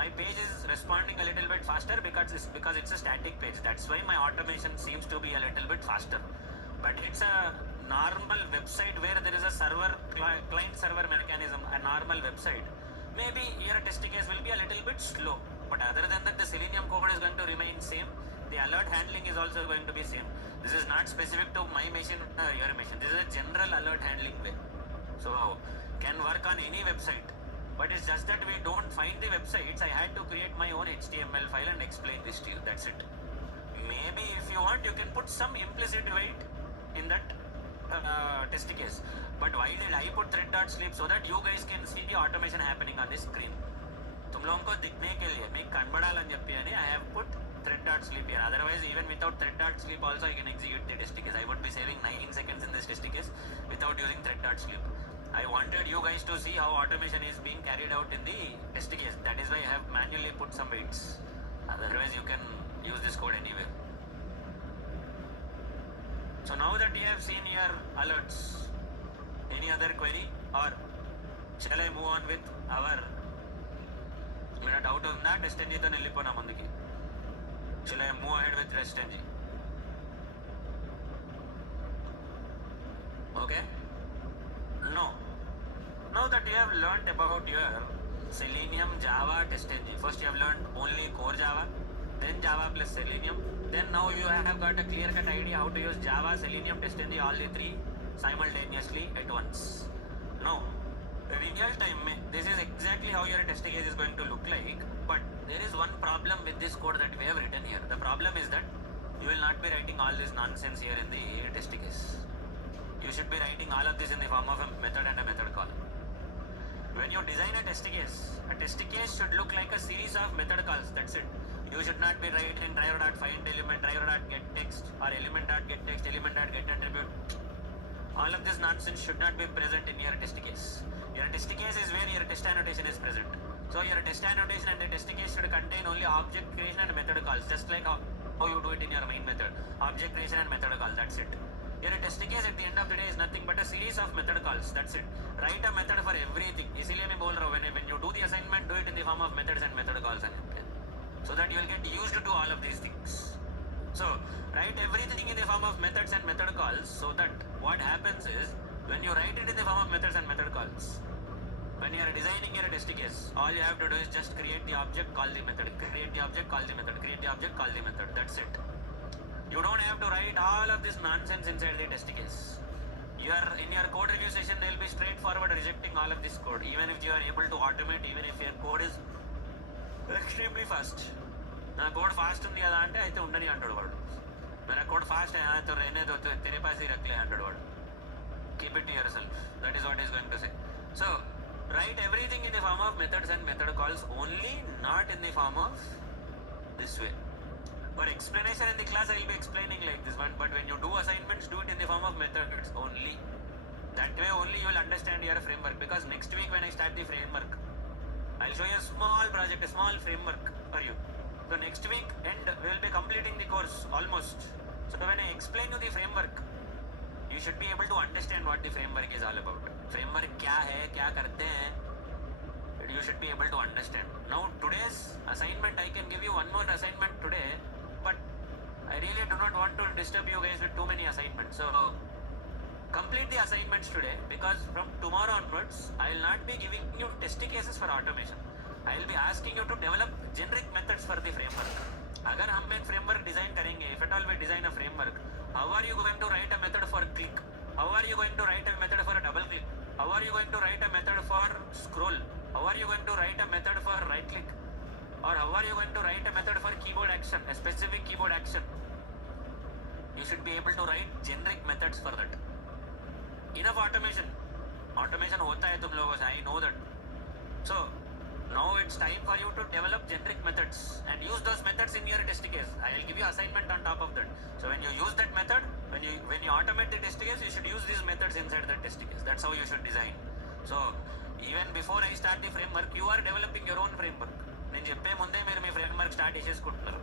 my page is responding a little bit faster because it's a static page. That's why my automation seems to be a little bit faster. But it's a normal website where there is a server client server mechanism, a normal website. Maybe your test case will be a little bit slow. But other than that, the Selenium code is going to remain same. The alert handling is also going to be same. This is not specific to my machine or your machine. This is a general alert handling way. So can work on any website. But it's just that we don't find the websites. I had to create my own HTML file and explain this to you. That's it. Maybe if you want, you can put some implicit weight in that test case. But why did I put thread.sleep? So that you guys can see the automation happening on the screen. तुम लोगों को दिखने के लिए मैं कनबड़ाలని చెప్పి అని I have put thread.sleep here. Otherwise, even without thread.sleep also I can execute the test case. I would be saving 9 seconds in this test case without using thread.sleep. I wanted you guys to see how automation is being carried out in the test case. That is why I have manually put some weights. Otherwise, you can use this code anywhere. So now that you have seen your alerts, any other query, or shall I move on with our मेरा doubt ఉందా? TestNG తో వెళ్ళిపోనా ముందుకి? Shall I move ahead with TestNG? Okay? No. Now that you have learnt about your Selenium, Java, TestNG. First you have learned only core Java, then Java plus Selenium. Then now you have got a clear-cut idea how to use Java, Selenium, TestNG, all the three simultaneously at once. Now, real time, this is exactly how your test case is going to look like. But there is one problem with this code that we have written here. The problem is that you will not be writing all this nonsense here in the test case. You should be writing all of this in the form of a method and a method call. When you design a test case should look like a series of method calls. That's it. You should not be writing driver.find element, driver.getText, or element.getText, element.getAttribute. All of this nonsense should not be present in your test case. Your test case is where your test annotation is present. So your test annotation and the test case should contain only object creation and method calls, just like how you do it in your main method. Object creation and method call, that's it. Your test case at the end of the day is nothing but a series of method calls, that's it. Write a method for everything. इसीलिए मैं बोल रहा हूँ, when you do the assignment, do it in the form of methods and method calls, so that you will get used to all of these things. So write everything in the form of methods and method calls, so that what happens is, when you write it in the form of methods and method calls, when you are designing your test case, all you have to do is just create the object, call the method, create the object, call the method, create the object, call the method. That's it. You don't have to write all of this nonsense inside the test case. In your code review session, they will be straightforward rejecting all of this code, even if you are able to automate, even if your code is extremely fast. నా code fast ఉంది కదా అంటే అయితే ఉండని అంటాడు వాడు. मेरा code fast है तो रहने दो, तो तेरे पास ही रख ले అంటాడు వాడు. Keep it to yourself. That is what is going to say. So write everything in the form of methods and method calls only, not in the form of this way. For explanation in the class, I will be explaining like this one, but when you do assignments, do it in the form of methods only. That way only you will understand your framework, because next week when I start the framework, I'll show you a small project, a small framework for you. So next week and we will be completing the course almost. So when I explain you the framework, you should be able to understand what the framework is all about. Framework क्या है, क्या करते हैं, you should be able to understand. Now today's assignment, I can give you one more assignment today, but I really do not want to disturb you guys with too many assignments. So complete the assignments today, because from tomorrow onwards I will not be giving you test cases for automation. I will be asking you to develop generic methods for the framework. अगर हम एक framework design करेंगे, if at all we design a framework, how are you going to write a method for click? How are you going to write a method for a double click? How are you going to write a method for scroll? How are you going to write a method for right click? Or how are you going to write a method for keyboard action, a specific keyboard action? You should be able to write generic methods for that. Enough automation. Automation होता है तुम लोगों से, I know that. So now it's time for you to develop generic methods and use those methods in your test case. I will give you assignment on top of that. So when you use that method, when you automate the test case, you should use these methods inside the test case. That's how you should design. So even before I start the framework, you are developing your own framework. నేను చెప్పే ముందే మీరు మీ framework start చేసేసుకుంటున్నారు.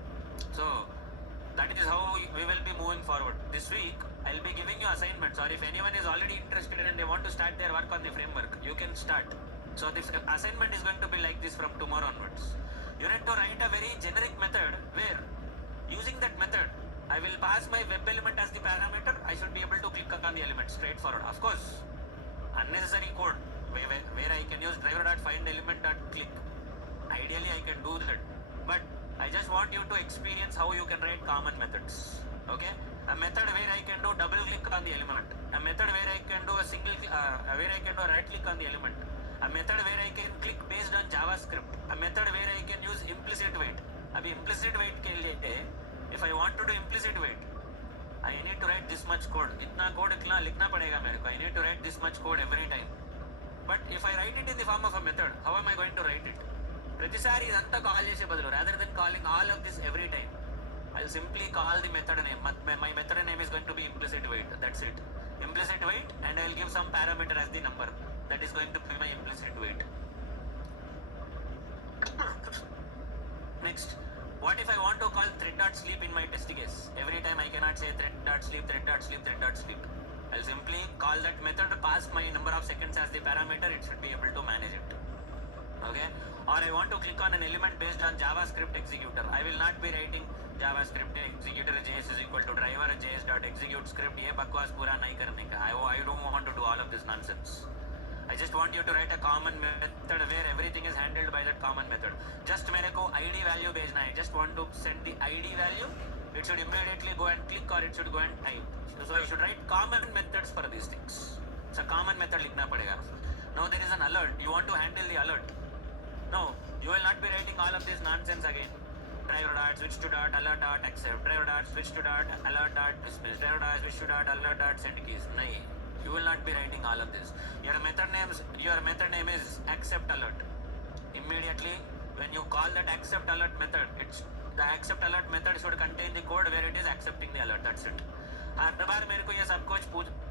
So that is how we will be moving forward. This week I'll be giving you assignments, or if anyone is already interested and they want to start their work on the framework, you can start. So the assignment is going to be like this from tomorrow onwards. You need to write a very generic method where using that method I will pass my web element as the parameter. I should be able to click on the element straightforward. Of course, unnecessary code where I can use driver.findElement.click. Ideally I can do that, but I just want you to experience how you can write common methods. Okay, a method where I can do double click on the element, a method where I can do a single where I can do a right click on the element, a method where I can click based on JavaScript, a method where I can use implicit wait. अभी implicit wait के लिए if I want to do implicit wait, I need to write this much code. इतना code इतना लिखना पड़ेगा मेरे को. I need to write this much code every time. But if I write it in the form of a method, how am I going to write it? ప్రతిసారి ఇదంతా call చేసే బదులు, rather than calling all of this every time, I'll simply call the method name. My method name is going to be implicit wait. That's it. Implicit wait, and I'll give some parameter as the number. That is going to be my implicit wait. Next, what if I want to call thread.sleep in my test case? Every time I cannot say thread.sleep, thread.sleep, thread.sleep. I'll simply call that method, pass my number of seconds as the parameter. It should be able to manage it. Okay? Or I want to click on an element based on JavaScript executor. I will not be writing JavaScript executor JS is equal to driver JS.execute script. ये बकवास पूरा नहीं करने का. I don't want to do all of this nonsense. I just want you to write a common method where everything is handled by that common method. Just मेरे को ID value भेजना है. Just want to send the ID value. It should immediately go and click, or it should go and type. So I should write common methods for these things. So common method लिखना पड़ेगा. Now there is an alert. You want to handle the alert. No, you will not be writing all of this nonsense again. Driver dot switch to dot alert dot accept. Driver dot switch to dot alert dot dismiss. Driver dot switch to dot alert dot send keys. nahi, you will not be writing all of this. Your method name is accept alert. Immediately when you call that accept alert method, the accept alert method should contain the code where it is accepting the alert. That's it. हर बार मेरे को ये सब कुछ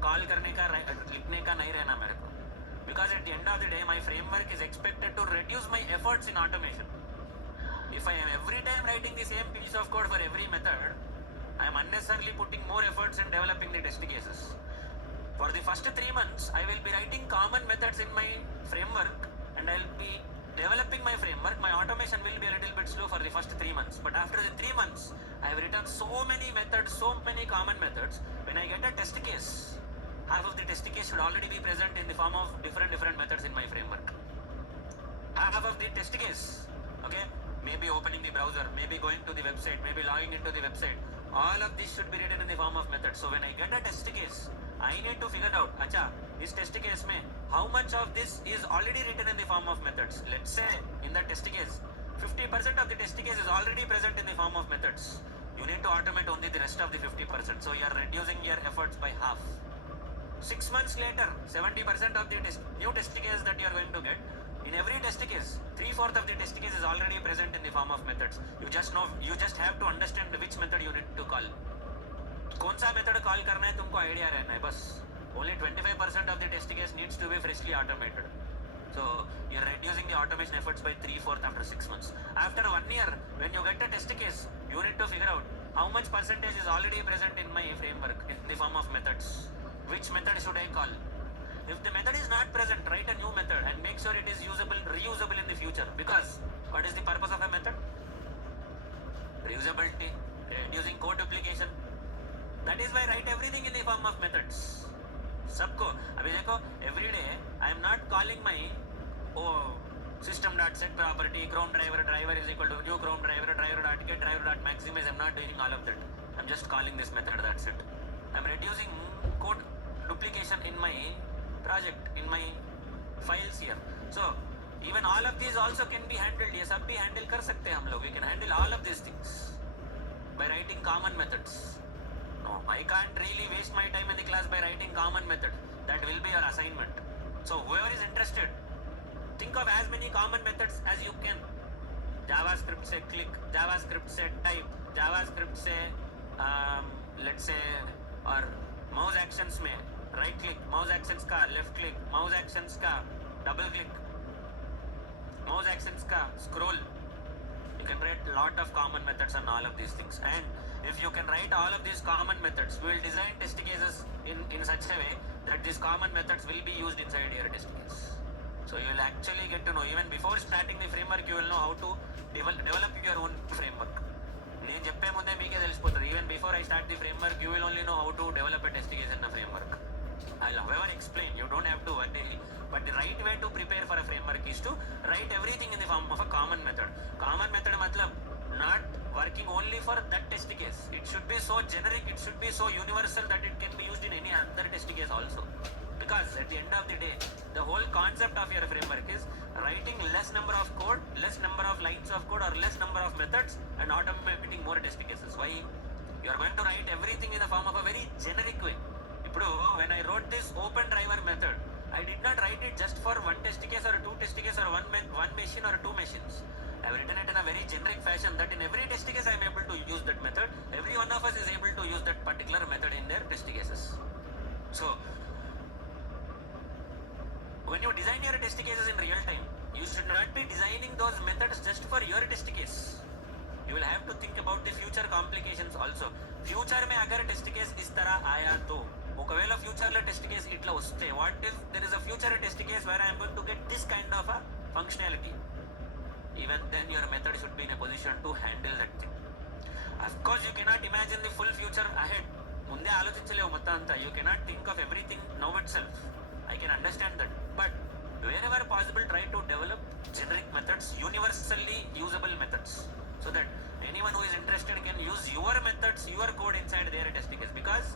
call करने का लिखने का नहीं रहना मेरे को. Because at the end of the day, my framework is expected to reduce my efforts in automation. If I am every time writing the same piece of code for every method, I am unnecessarily putting more efforts in developing the test cases. For the first 3 months, I will be writing common methods in my framework, and I will be developing my framework. My automation will be a little bit slow for the first 3 months. But after the 3 months, I have written so many methods, so many common methods. When I get a test case, half of the test case should already be present in the form of different methods in my framework. Half of the test case, okay, maybe opening the browser, maybe going to the website, maybe logging into the website, all of this should be written in the form of methods. So when I get a test case, I need to figure out, acha, this test case mein, how much of this is already written in the form of methods. Let's say in the test case, 50% of the test case is already present in the form of methods. You need to automate only the rest of the 50%. So you are reducing your efforts by half. 6 months later, 70% of the new test case that you are going to get, in every test case, 3/4 of the test case is already present in the form of methods. You just have to understand which method you need to call. कौन सा method call करना है तुमको idea रहना है बस. Only 25% of the test case needs to be freshly automated. So you're reducing the automation efforts by 3/4 after 6 months. After 1 year, when you get a test case, you need to figure out how much percentage is already present in my framework in the form of methods. Which method should I call? If the method is not present, write a new method and make sure it is usable, reusable in the future. Because what is the purpose of a method? Reusability, reducing code duplication. That is why write everything in the form of methods. सबको अभी देखो every day I am not calling my system.set property chrome driver is equal to new chrome driver.get driver.maximize. I'm not doing all of that. I'm just calling this method, that's it. I'm reducing code duplication in my project, in my files here. So even all of these also can be handled. ये सब भी handle कर सकते हैं हम लोग. We can handle all of these things by writing common methods. No, I can't really waste my time in the class by writing common method. That will be your assignment. So whoever is interested, think of as many common methods as you can. JavaScript से click, JavaScript से type, JavaScript से let's say और mouse actions में right click, mouse actions का left click, mouse actions का double click, mouse actions का scroll. You can write lot of common methods on all of these things. And if you can write all of these common methods, we will design test cases in such a way that these common methods will be used inside your test case. So you will actually get to know, even before starting the framework, you will know how to develop your own framework. నేను చెప్పే ముందే మీకే తెలిసిపోతుంది. Even before I start the framework, you will only know how to develop a test case in a framework. I'll however explain, you don't have to worry. But the right way to prepare for a framework is to write everything in the form of a common method. Common method matlab not working only for that test case. It should be so generic, it should be so universal that it can be used in any other test case also. Because at the end of the day, the whole concept of your framework is writing less number of code, less number of lines of code or less number of methods and automating more test cases. Why? You are going to write everything in the form of a very generic way. When I wrote this open driver method, I did not write it just for one test case or two test case or one machine or two machines. I have written it in a very generic fashion that in every test case I am able to use that method. Every one of us is able to use that particular method in their test cases. So when you design your test cases in real time, you should not be designing those methods just for your test case. You will have to think about the future complications also. Future में अगर test case इस तरह आया तो ఒకవేళ ఫ్యూచర్లో test case ఇట్లా వస్తే, what if there is a future test case where I'm going to get this kind of a functionality, even then your method should be in a position to handle that thing. Of course you cannot imagine the full future ahead. ముందే ఆలోచించలేవు మొత్తం అంతా. You cannot think of everything now itself. I can understand that. But wherever possible try to develop generic methods, universally usable methods, so that anyone who is interested can use your methods, your code inside their test case. Because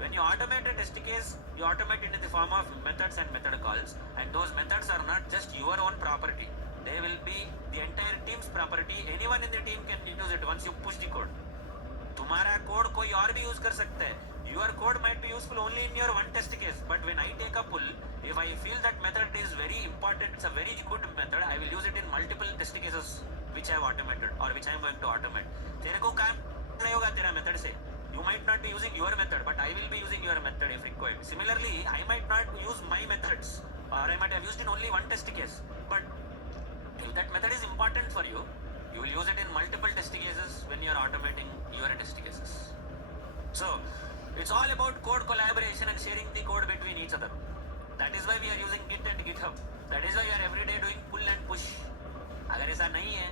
when you automate a test case, you automate it in the form of methods and method calls, and those methods are not just your own property. They will be the entire team's property. Anyone in the team can use it once you push the code. तुम्हारा code कोई और भी use कर सकता है. Your code might be useful only in your one test case, but when I take a pull, if I feel that method is very important, it's a very good method, I will use it in multiple test cases which I have automated or which I am going to automate. तेरे को काम नहीं होगा तेरा method से. You might not be using your method, but I will be using your method if required. Similarly, I might not use my methods, or I might have used in only one test case. But if that method is important for you, you will use it in multiple test cases when you are automating your test cases. So it's all about code collaboration and sharing the code between each other. That is why we are using Git and GitHub. That is why we are every day doing pull and push. अगर ऐसा नहीं है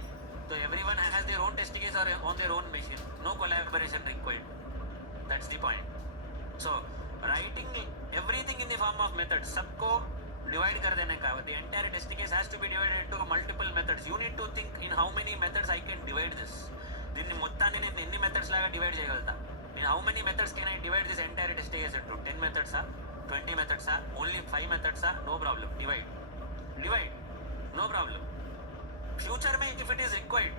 तो everyone has their own test case or on their own machine. No collaboration required. That's the point. So writing everything in the form of methods, सबको divide कर देने का. The entire test case has to be divided into multiple methods. You need to think in how many methods I can divide this. దీన్ని మొత్తాన్ని నేను ఎన్ని methods లాగా divide చేయగలుగుతా. In how many methods can I divide this entire test case into? 10 methods, 20 methods, only 5 methods, no problem. Divide, no problem. Future mein if it is required,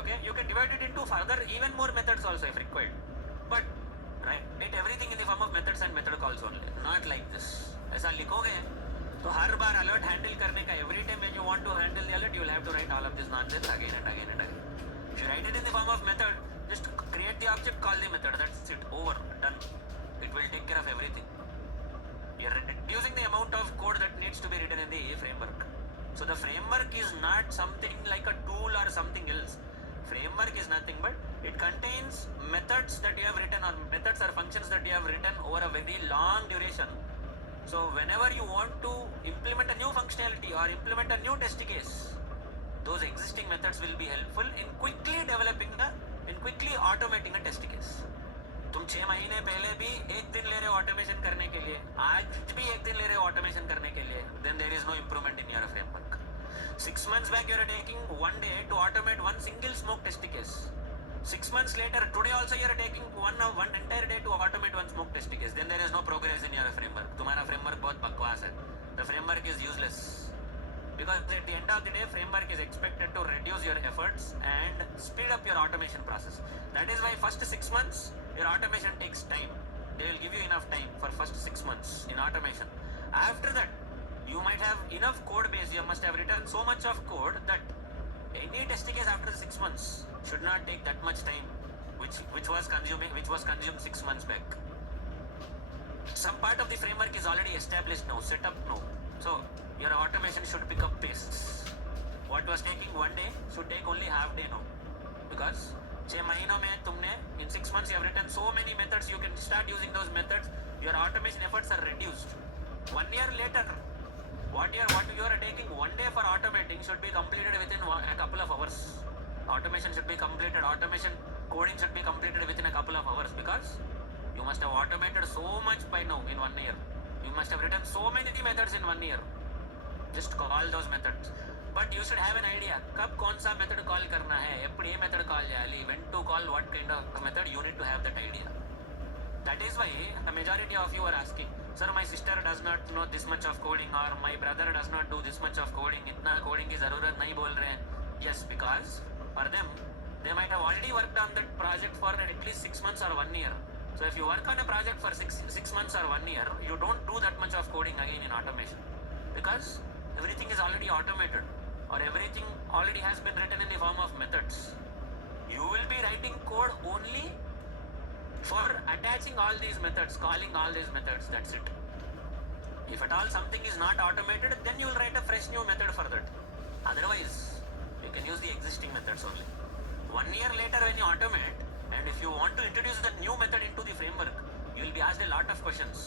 okay, you can divide it into further even more methods also if required. But write everything in the form of methods and method calls only, not like this. ऐसा लिखोगे तो हर बार alert handle करने का, every time when you want to handle the alert, you will have to write all of this nonsense again and again and again. If you write it in the form of method, just create the object, call the method, that's it, over, done. It will take care of everything. You are reducing the amount of code that needs to be written in the framework. So the framework is not something like a tool or something else. Framework is nothing but it contains methods that you have written, or methods or functions that you have written over a very long duration. So whenever you want to implement a new functionality or implement a new test case, those existing methods will be helpful in quickly automating a test case. तुम 6 महीने पहले भी एक दिन ले रहे हो automation करने के लिए, आज भी एक दिन ले रहे हो ऑटोमेशन करने के लिए, then there is no improvement in your framework. 6 months back you are taking 1 day to automate one single smoke test case. 6 months later, today also you are taking one entire day to automate one smoke test case. Then there is no progress in your framework. तुम्हारा framework बहुत बकवास है. The framework is useless. Because at the end of the day, framework is expected to reduce your efforts and speed up your automation process. That is why first 6 months your automation takes time. They will give you enough time for first 6 months in automation. After that, you might have enough code base. You must have written so much of code that any test case after 6 months should not take that much time, which was consumed 6 months back. Some part of the framework is already established now, set up now. So your automation should pick up pace. What was taking 1 day should take only half day now, because 6 महीनों में तुमने in 6 months you have written so many methods. You can start using those methods. Your automation efforts are reduced. 1 year later, what you are taking 1 day for automating should be completed within a couple of hours. Automation should be completed. Automation coding should be completed within a couple of hours, because you must have automated so much by now in 1 year. You must have written so many methods in 1 year. Just call those methods. But you should have an idea. कब कौन सा method call करना है, एప్పుడు ఏ method call చేయాలి, when to call what kind of method, you need to have that idea. That is why the majority of you are asking, sir, my sister does not know this much of coding, or my brother does not do this much of coding, इतना coding की ज़रूरत नहीं बोल रहे हैं. Yes, because for them, they might have already worked on that project for at least 6 months or 1 year. So if you work on a project for 6 months or 1 year, you don't do that much of coding again in automation, because everything is already automated, or everything already has been written in the form of methods. You will be writing code only for attaching all these methods, calling all these methods, that's it. If at all something is not automated, then you will write a fresh new method for that. Otherwise, you can use the existing methods only. 1 year later when you automate, and if you want to introduce the new method into the framework, you will be asked a lot of questions.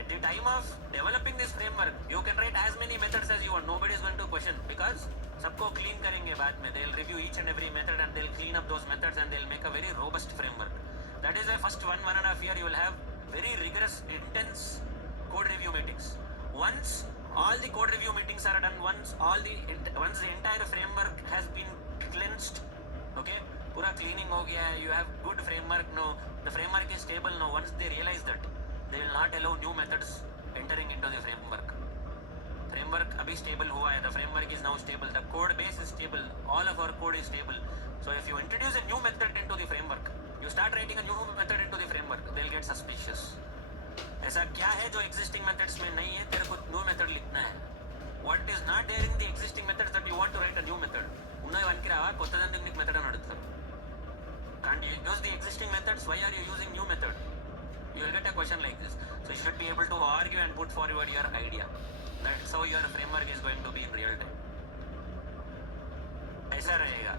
At the time of developing this framework, you can write as many methods as you want. Nobody is going to question, because सबको clean करेंगे बाद में. They will review each and every method and they will clean up those methods and they will make a very robust framework. That is why first 1.5 year you will have very rigorous, intense code review meetings. Once all the code review meetings are done, once the entire framework has been cleansed, okay, पूरा cleaning हो गया है, you have good framework now, the framework is stable now. Once they realize that, they will not allow new methods entering into the framework. Framework abhi stable हुआ है, the framework is now stable, the code base is stable, all of our code is stable. So if you introduce a new method into the framework, you start writing a new method into the framework, they'll get suspicious. ऐसा क्या है जो existing methods में नहीं है, तेरे को new method लिखना है. What is not there in the existing methods that you want to write a new method? ఉన్నది వనికి రావా, కొత్తదందుకు నీకు మెథడ్ అని అడుగుతారు. Can't you use the existing methods? Why are you using new method? You will get a question like this. So you should be able to argue and put forward your idea. That's how your framework is going to be in real time. ऐसा रहेगा.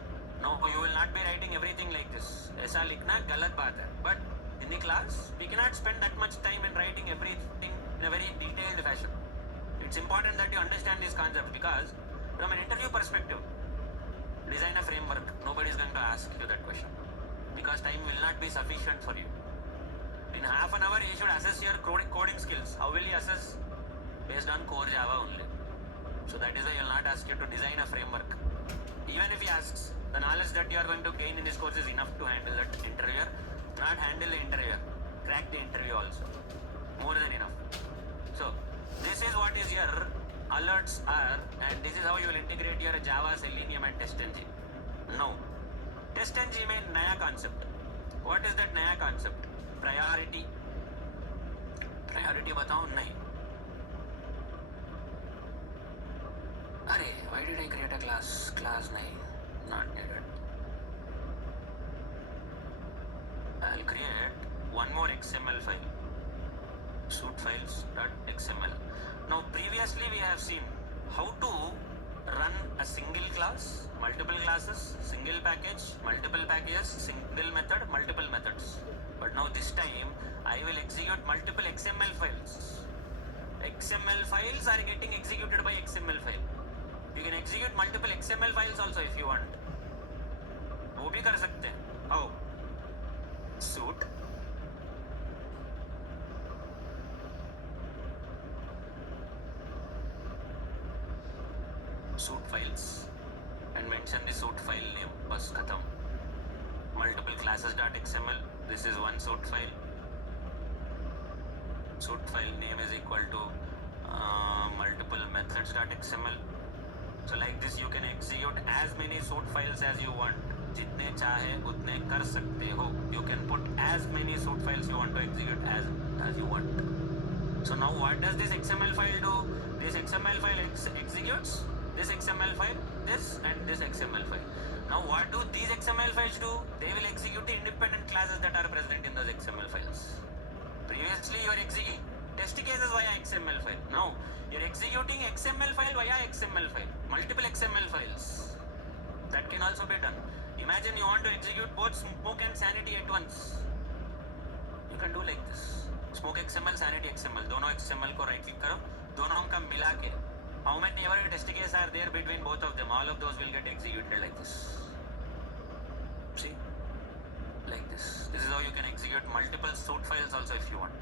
No, you will not be writing everything like this. ऐसा लिखना गलत बात है. But in the class, we cannot spend that much time in writing everything in a very detailed fashion. It's important that you understand these concepts, because from an interview perspective, design a framework. Nobody is going to ask you that question, because time will not be sufficient for you. In half an hour, you should assess your coding skills. How will you assess? Based on core Java only. So that is why I will not ask you to design a framework. Even if he asks, the knowledge that you are going to gain in this course is enough to handle that interviewer. Not handle the interviewer, crack the interview also. More than enough. So this is what is your alerts are, and this is how you will integrate your Java, Selenium and TestNG. Now, TestNG में नया concept. What is that नया concept? priority. Priority बताऊं? नहीं. अरे, why did I create a class? Class नहीं, not needed. I'll create one more XML file. Suite files.xml. Now previously we have seen how to run a single class, multiple classes, single package, multiple packages, single method, multiple methods. But now this time I will execute multiple XML files. XML files are getting executed by XML file. You can execute multiple XML files also if you want. वो भी कर सकते हैं. How? Suite files and mention the suite file name. बस खत्म. Multiple classes.xml. This is one suite file. Suite file name is equal to multiple methods.xml. So like this you can execute as many suite files as you want. जितने चाहे उतने कर सकते हो. You can put as many suite files you want to execute as you want. So now what does this XML file do? This XML file executes this XML file, this and this XML file. Now what do these XML files do? They will execute the independent classes that are present in those XML files. Previously you are executing test cases via XML file. Now you are executing XML file via XML file. Multiple XML files. That can also be done. Imagine you want to execute both smoke and sanity at once. You can do like this. Smoke XML, sanity XML. दोनों XML को right click करो. दोनों का मिला के. How many ever test cases are there between both of them? All of those will get executed like this. See? Like this. This is how you can execute multiple suite files also if you want.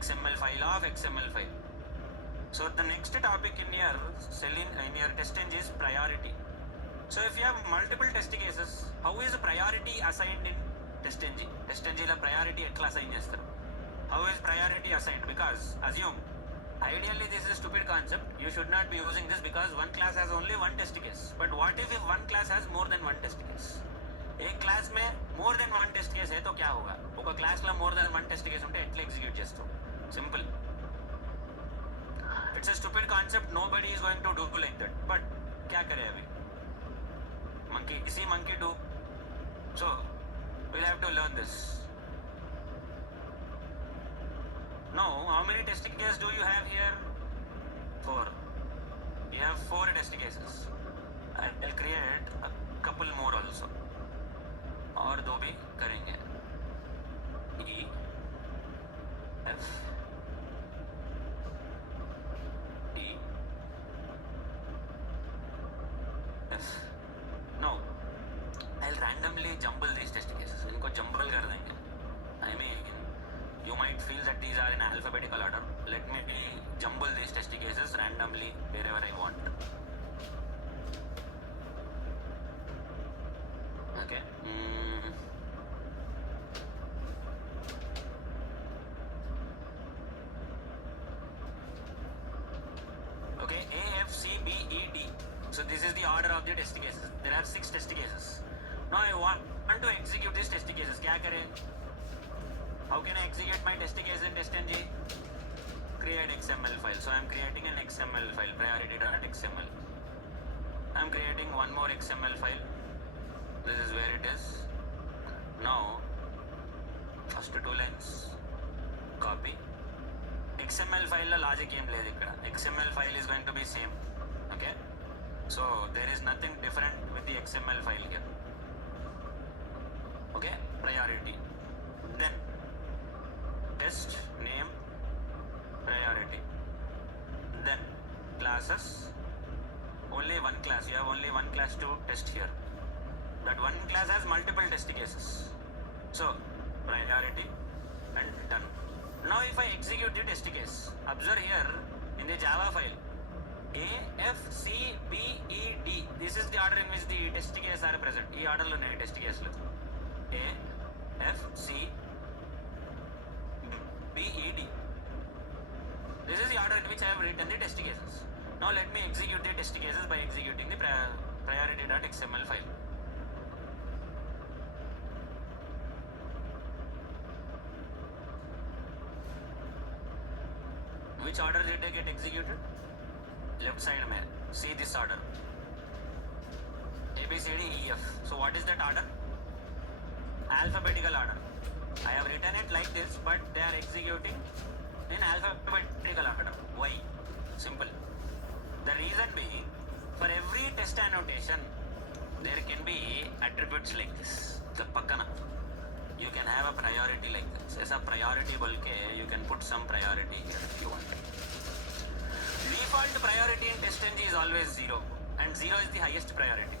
XML file of XML file. So the next topic in your test engine is priority. So if you have multiple test cases, how is priority assigned in test engine? Test engine la priority etla assign chestaru. How is priority assigned? Because assume, ideally this is a stupid concept. You should not be using this because one class has only one test case. But what if one class has more than one test case? एक class में more than one test case है तो क्या होगा? ఒక class ला more than one test case ఉంటే ఎట్లా execute చేస్తావు? Simple. It's a stupid concept. Nobody is going to do like that. But क्या करे अभी? Monkey do. So we'll have to learn this. Now how many test cases do you have here? 4. You have 4 test cases. I'll create a couple more also. और 2 भी करेंगे. E F E F. Now I'll randomly jumble these test cases. इनको jumble कर देंगे. I mean, you might feel that these are in alphabetical order. Let me jumble these test cases randomly wherever I want. Okay. Okay, A, F, C, B, E, D. So this is the order of the test cases. There are 6 test cases. Now I want to execute these test cases. क्या करें? How can I execute my test case in testng? Create XML file. So I am creating an XML file, priority.xml. I am creating one more XML file. This is where it is. Now, first 2 lines, copy. XML file la logic em ledhu ikkada. XML file is going to be same. Okay. So there is nothing different with the XML file here. Okay. Priority. Then test name priority. Then classes. Only one class. You have only one class to test here. That one class has multiple test cases. So priority and done. Now if I execute the test case, observe here in the Java file, A, F, C, B, E, D. This is the order in which the test cases are present. This order lo test case lo. A, F, C, B, E, D. This is the order in which I have written the test cases. Now let me execute the test cases by executing the priority.xml file. executed? Left side mein. See this order. A, B, C, D, E, F. So what is that order? Alphabetical order. I have written it like this, but they are executing in alphabetical order. Why? Simple. The reason being, for every test annotation, there can be attributes like this. The pakkana. You can have a priority like this. As a priority bulke, you can put some priority here if you want. Default priority in testng is always 0, and 0 is the highest priority.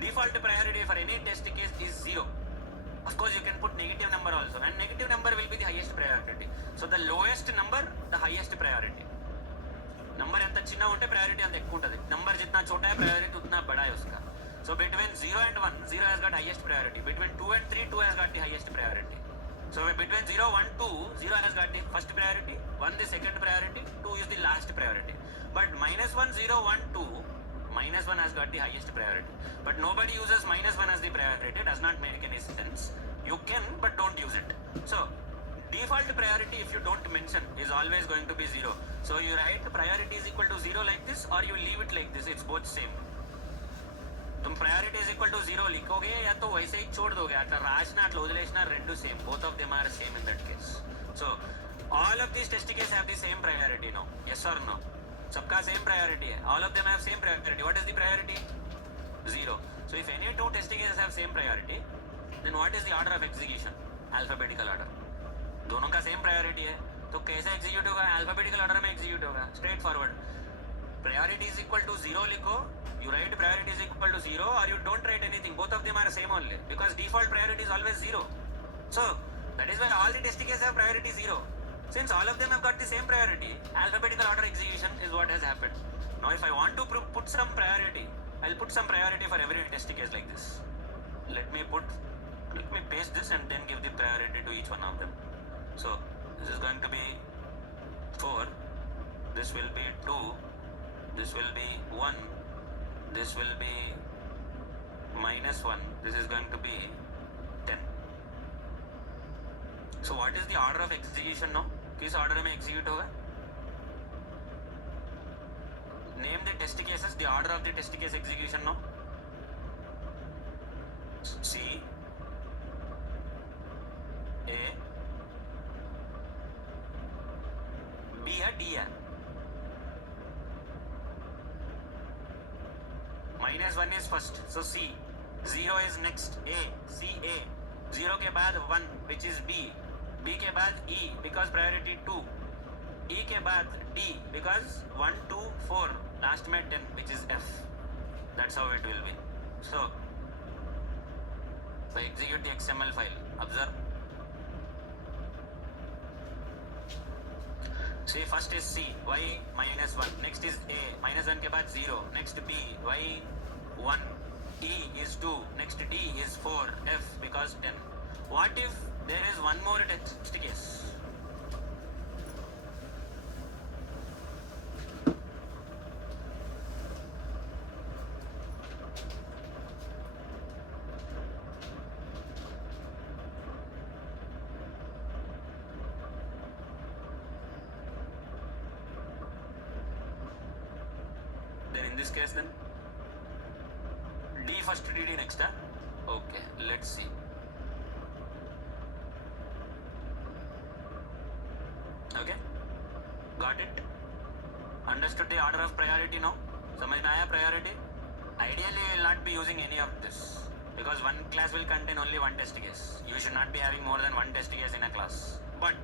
Default priority for any test case is 0. Of course, you can put negative number also, and negative number will be the highest priority. So the lowest number, the highest priority. Number ఎంత చిన్న ఉంటే priority అంత ఎక్కువ ఉంటుంది. Number जितना छोटा है priority उतना बड़ा है उसका. So between 0 and 1, 0 has got highest priority. Between 2 and 3, 2 has got the highest priority. So between 0, 1, 2, 0 has got the first priority, 1 the second priority, 2 is the last priority. But minus 1, 0, 1, 2, minus 1 has got the highest priority. But nobody uses minus 1 as the priority. It does not make any sense. You can, but don't use it. So default priority, if you don't mention, is always going to be 0. So you write priority is equal to 0 like this, or you leave it like this. It's both same. तुम priority is equal to 0 लिखोगे या तो वैसे ही छोड़ दोगे अट्ला राजना अट्ला वदिलेसिना రెండు same. Both of them are same in that case. So all of these test cases have the same priority, no? Yes or no? सबका same priority है. All of them have same priority. What is the priority? 0. So if any two test cases have same priority, then what is the order of execution? Alphabetical order. दोनों का same priority है, तो कैसे execute होगा? Alphabetical order में execute होगा. Straight forward. Priority is equal to 0 लिखो. You write priority is equal to 0, or you don't write anything. Both of them are same only, because default priority is always 0. So that is why all the test cases have priority 0. Since all of them have got the same priority, alphabetical order execution is what has happened. Now if I want to put some priority, I'll put some priority for every test case like this. Let me paste this and then give the priority to each one of them. So this is going to be 4, this will be 2, this will be 1, this will be minus 1, this is going to be 10. So what is the order of execution now? किस order में execute होगा? Name the test cases, the order of the test case execution now. C, A, B या D है. Minus 1 is first, so C. 0 is next, A, C, A. 0 के बाद 1, which is B. B के बाद E, because priority 2. E के बाद D, because 1, 2, 4. Last में 10, which is F. That's how it will be. So execute the XML file. Observe. See, first is C, Y minus 1. Next is A, minus 1 के बाद 0. Next B, Y 1. E is 2. Next D is 4. F because 10. What if there is one more test case? Then in this case, then D first, DD next, huh? Okay, let's see. Okay, got it? Understood the order of priority now? समझ में आया priority? Ideally, you will not be using any of this, because one class will contain only one test case. You should not be having more than one test case in a class. But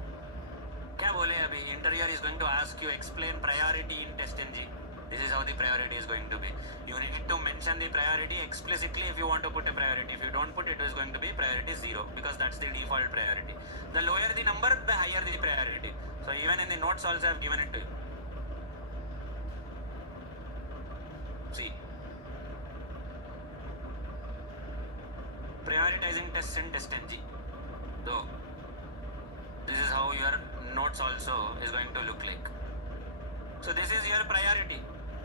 क्या बोले अभी? Interviewer is going to ask you explain priority in testng. This is how the priority is going to be. You need to mention the priority explicitly if you want to put a priority. If you don't put it, it is going to be priority 0, because that's the default priority. The lower the number, the higher the priority. So even in the notes also I have given it to you. See, prioritizing tests in testng. So this is how your notes also is going to look like. So this is your priority.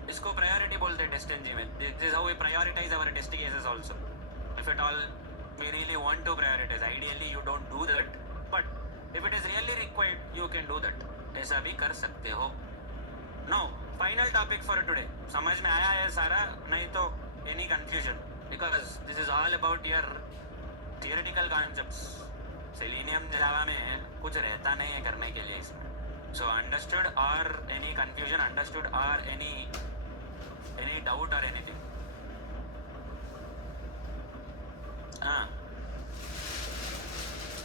इसको priority बोलते हैं testng में. This is how we prioritize our test cases also. If at all we really want to prioritize, ideally you don't do that, but if it is really required, you can do that. ऐसा भी कर सकते हो. No final topic for today. समझ में आया है सारा? नहीं तो any confusion? Because this is all about your theoretical concepts. Selenium Java में कुछ रहता नहीं है करने के लिए इसमें. सो अंडरस्टूड और एनी कंफ्यूजन? अंडरस्टूड और एनी डाउट और एनीथिंग?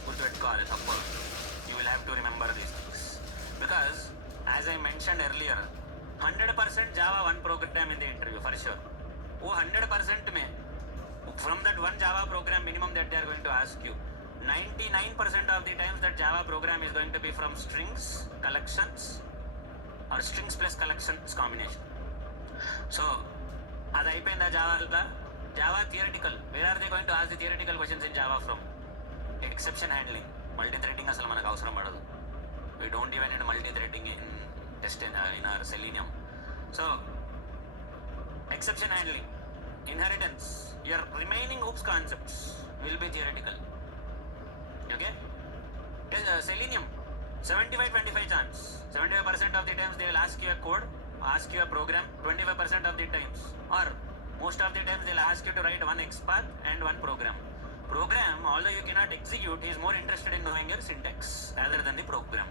గుర్తుపెట్టుకోవాలి తప్పదు. You will have to remember these things because as I mention earlier 100% Java one program in the interview for sure. वो 100% में from that one Java program minimum that they are going to ask you, 99% of the times that Java program is going to be from strings collections or strings plus collections combination. So అది అయిపోయిందా Java? Java theoretical. Where are they going to ask the theoretical questions in Java from? Exception handling, multi threading అసలు మనకు అవసరం పడదు. We don't even need multi threading in in our Selenium. So exception handling, inheritance, your remaining oops concepts will be theoretical. Okay? Selenium 75-25 chance. 75% of the times they will ask you a code, ask you a program. 25% of the times, or most of the times they'll ask you to write one XPath and one program. Although you cannot execute, he is more interested in knowing your syntax rather than the program.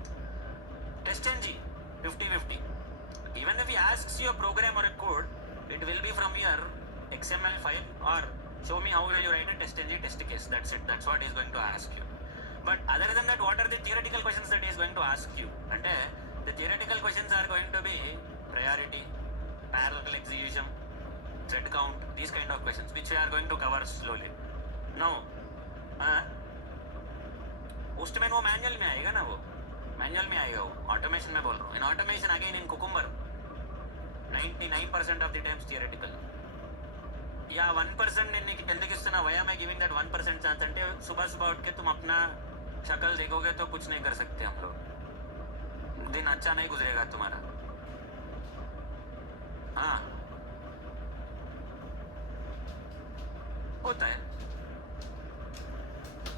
TestNG 50-50. Even if he asks you a program or a code, it will be from your XML file or show me how will you write a TestNG test case. That's it. That's what he is going to ask you. But other than that, what are the theoretical questions that he is going to ask you? And the theoretical questions are going to be priority, parallel execution, thread count, these kind of questions, which we are going to cover slowly. Now, उसमें वो manual में आएगा ना, वो manual में आएगा, वो automation में बोल रहा हूँ. In automation again in Cucumber 99% of the times theoretical. या 1% నేను నీకు ఎందుకు ఇస్తున్నా? Why am I giving that 1% chance? అంటే सुबह सुबह उठ के तुम अपना शक्ल देखोगे तो कुछ नहीं कर सकते हम लोग. दिन अच्छा नहीं गुजरेगा तुम्हारा. हाँ होता है,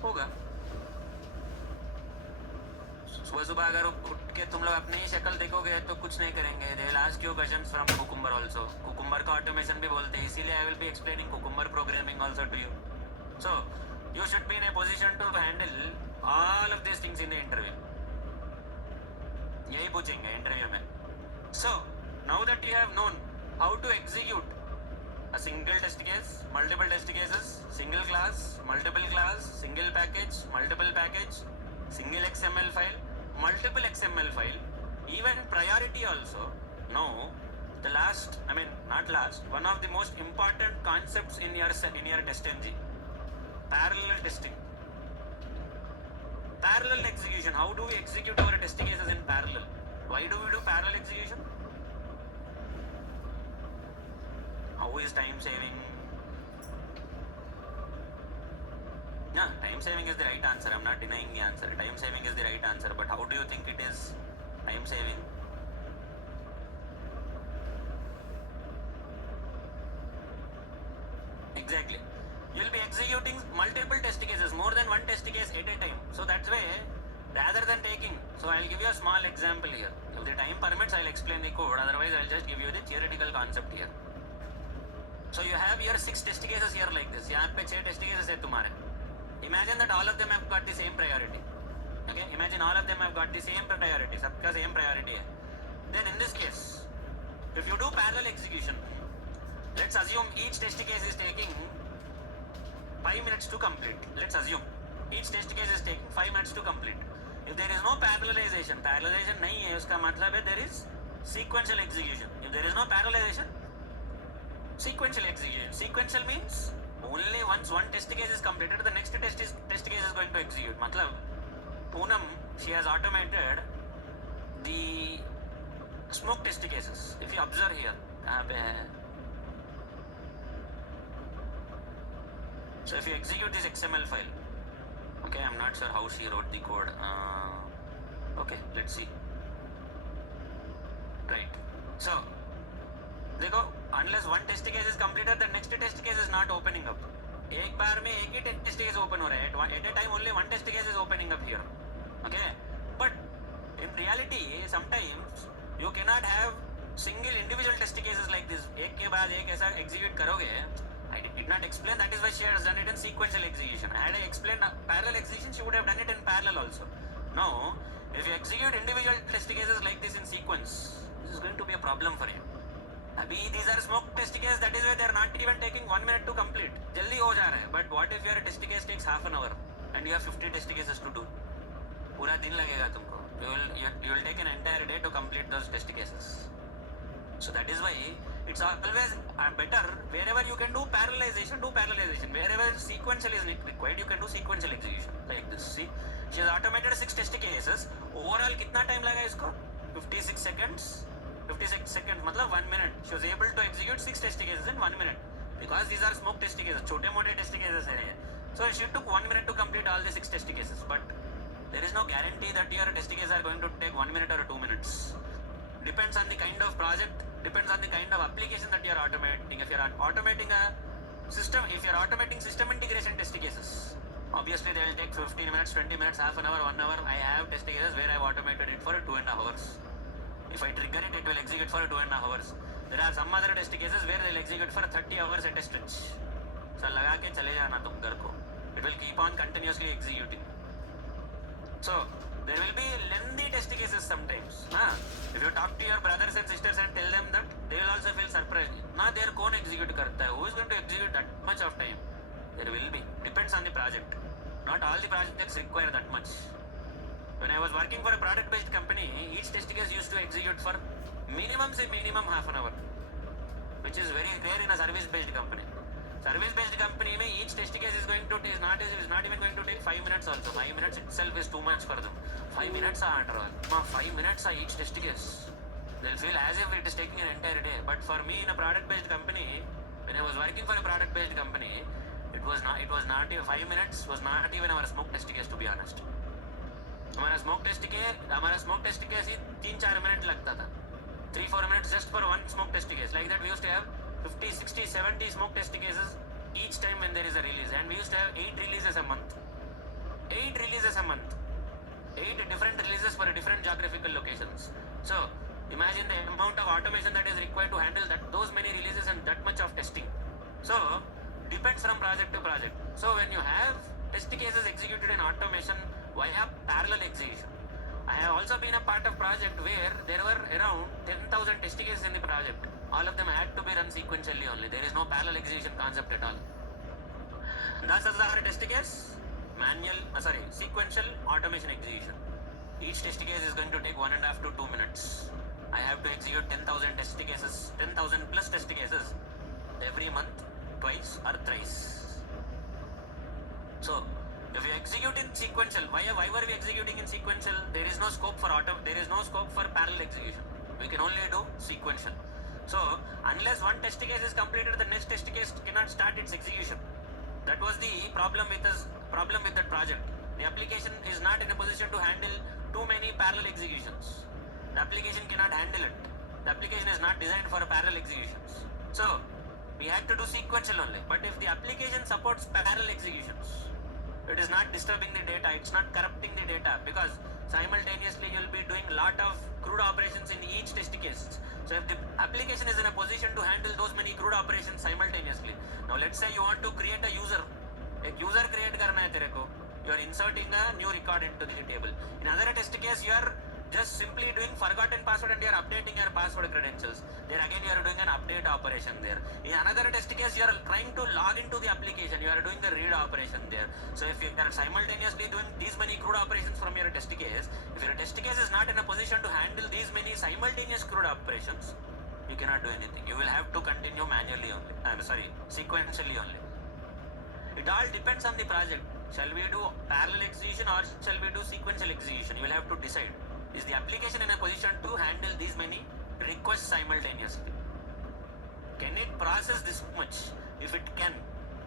होगा. सुबह सुबह अगर उठ के तुम लोग अपनी ही शक्ल देखोगे तो कुछ नहीं करेंगे. They will ask you questions from Cucumber also. Cucumber का ऑटोमेशन भी बोलते हैं, इसीलिए I will be explaining Cucumber programming also to you. So you should be in a position to handle all of this things in the interview. यही पूछेंगे interview में. So now that you have known how to execute a single test case, multiple test cases, single class, multiple class, single package, multiple package, single XML file, multiple XML file, even priority also. Now the last, I mean not last, one of the most important concepts in your TestNG, parallel testing, parallel execution. How do we execute our test cases in parallel? Why do we do parallel execution? How is time saving? Yeah, time saving is the right answer. I'm not denying the answer. Time saving is the right answer. But how do you think it is time saving? Exactly. You'll be executing multiple test cases, more than one test case at a time. So that's why, rather than taking, so I'll give you a small example here. If the time permits, I'll explain the code. Otherwise, I'll just give you the theoretical concept here. So you have your 6 test cases here like this. यहाँ पे 6 test cases है तुम्हारे. Imagine that all of them have got the same priority. Okay? Imagine all of them have got the same priority. सबका same priority है. Then in this case, if you do parallel execution, let's assume each test case is taking 5 minutes to complete. Let's assume each test case is taking 5 minutes to complete. If there is no parallelization नहीं है, उसका मतलब है there is sequential execution. If there is no parallelization, sequential execution. Sequential means only once one test case is completed, the next test case is going to execute. मतलब Poonam, she has automated the smoke test cases. If you observe here, कहाँ पे है? So if you execute this XML file, okay, I'm not sure how she wrote the code. Okay, let's see. Right. So देखो, unless one test case is completed, the next test case is not opening up. एक बार में एक ही test case open हो रहा है. At a time only one test case is opening up here. Okay, but In reality, sometimes you cannot have single individual test cases like this. एक के बाद एक ऐसा execute करोगे. I did not explain. That is why she has done it in sequential execution. Had I explained parallel execution, she would have done it in parallel also. Now, if you execute individual test cases like this in sequence, this is going to be a problem for you. अभी these are smoke test cases. That is why they are not even taking 1 minute to complete. जल्दी हो जा रहा है. But what if your test case takes half an hour and you have 50 test cases to do? पूरा दिन लगेगा तुमको. You will take an entire day to complete those test cases. So that is why it's always better wherever you can do parallelization, do parallelization. Wherever sequential is required, you can do sequential execution like this. See, she has automated 6 test cases. Overall कितना time लगा इसको? 56 seconds. 56 seconds मतलब 1 minute. She was able to execute 6 test cases in 1 minute because these are smoke test cases. छोटे मोटे test cases है. So she took 1 minute to complete all the 6 test cases. But there is no guarantee that your test cases are going to take 1 minute or 2 minutes. Depends on the kind of project, depends on the kind of application that you are automating. If you are automating a system, if you are automating system integration test cases, obviously they will take 15 minutes, 20 minutes, half an hour, 1 hour. I have test cases where I have automated it for 2.5 hours. If I trigger it, it will execute for 2.5 hours. There are some other test cases where they will execute for 30 hours at a stretch. So लगा के चले जाना तुम घर को. It will keep on continuously executing. So there will be lengthy test cases sometimes. If you talk to your brothers and sisters and tell them that, they will also feel surprised. There कौन execute करता है? Who is going to execute that much of time? There will be. Depends on the project. Not all the projects require that much. When I was working for a product-based company, each test case used to execute for minimum half an hour, which is very rare in a service-based company. Service-based company में each test case is not even going to take 5 minutes also. 5 minutes itself is too much for them. 5 minutes are under 5 minutes are each test case. They'll feel as if it is taking an entire day. But for me in a product-based company, when I was working for a product-based company, it was not even 5 minutes was not even our smoke test case, to be honest. हमारा smoke test case ही 3-4 minutes लगता था. 3-4 minutes just for one smoke test case. Like that we used to have 50, 60, 70 smoke test cases each time when there is a release, and we used to have 8 releases a month. 8 releases a month. 8 different releases for different geographical locations. So imagine the amount of automation that is required to handle those many releases and that much of testing. So depends from project to project. So when you have test cases executed in automation via parallel execution, I have also been a part of project where there were around 10,000 test cases in the project. All of them had to be run sequentially only. There is no parallel execution concept at all. 10,000 test case, sequential automation execution. Each test case is going to take 1.5 to 2 minutes. I have to execute 10,000 test cases, 10,000 plus test cases every month, twice or thrice. So if you execute in sequential, why were we executing in sequential? There is no scope for parallel execution. We can only do sequential. So unless one test case is completed, the next test case cannot start its execution. That was the problem with that project. The application is not in a position to handle too many parallel executions. The application cannot handle it. The application is not designed for parallel executions. So we had to do sequential only. But if the application supports parallel executions, it is not disturbing the data, it's not corrupting the data, because simultaneously you will be doing a lot of CRUD operations in each test case. So if the application is in a position to handle those many CRUD operations simultaneously, now let's say you want to create a user create करना है तेरे को, you are inserting a new record into the table. In other test case, you are just simply doing forgotten password and you are updating your password credentials. There again you are doing an update operation there. In another test case, you are trying to log into the application, you are doing the read operation there. So if you are simultaneously doing these many CRUD operations from your test case, if your test case is not in a position to handle these many simultaneous CRUD operations, you cannot do anything. You will have to continue manually only. Sequentially only. It all depends on the project. Shall we do parallel execution or shall we do sequential execution? You will have to decide. Is the application in a position to handle these many requests simultaneously? Can it process this much? If it can,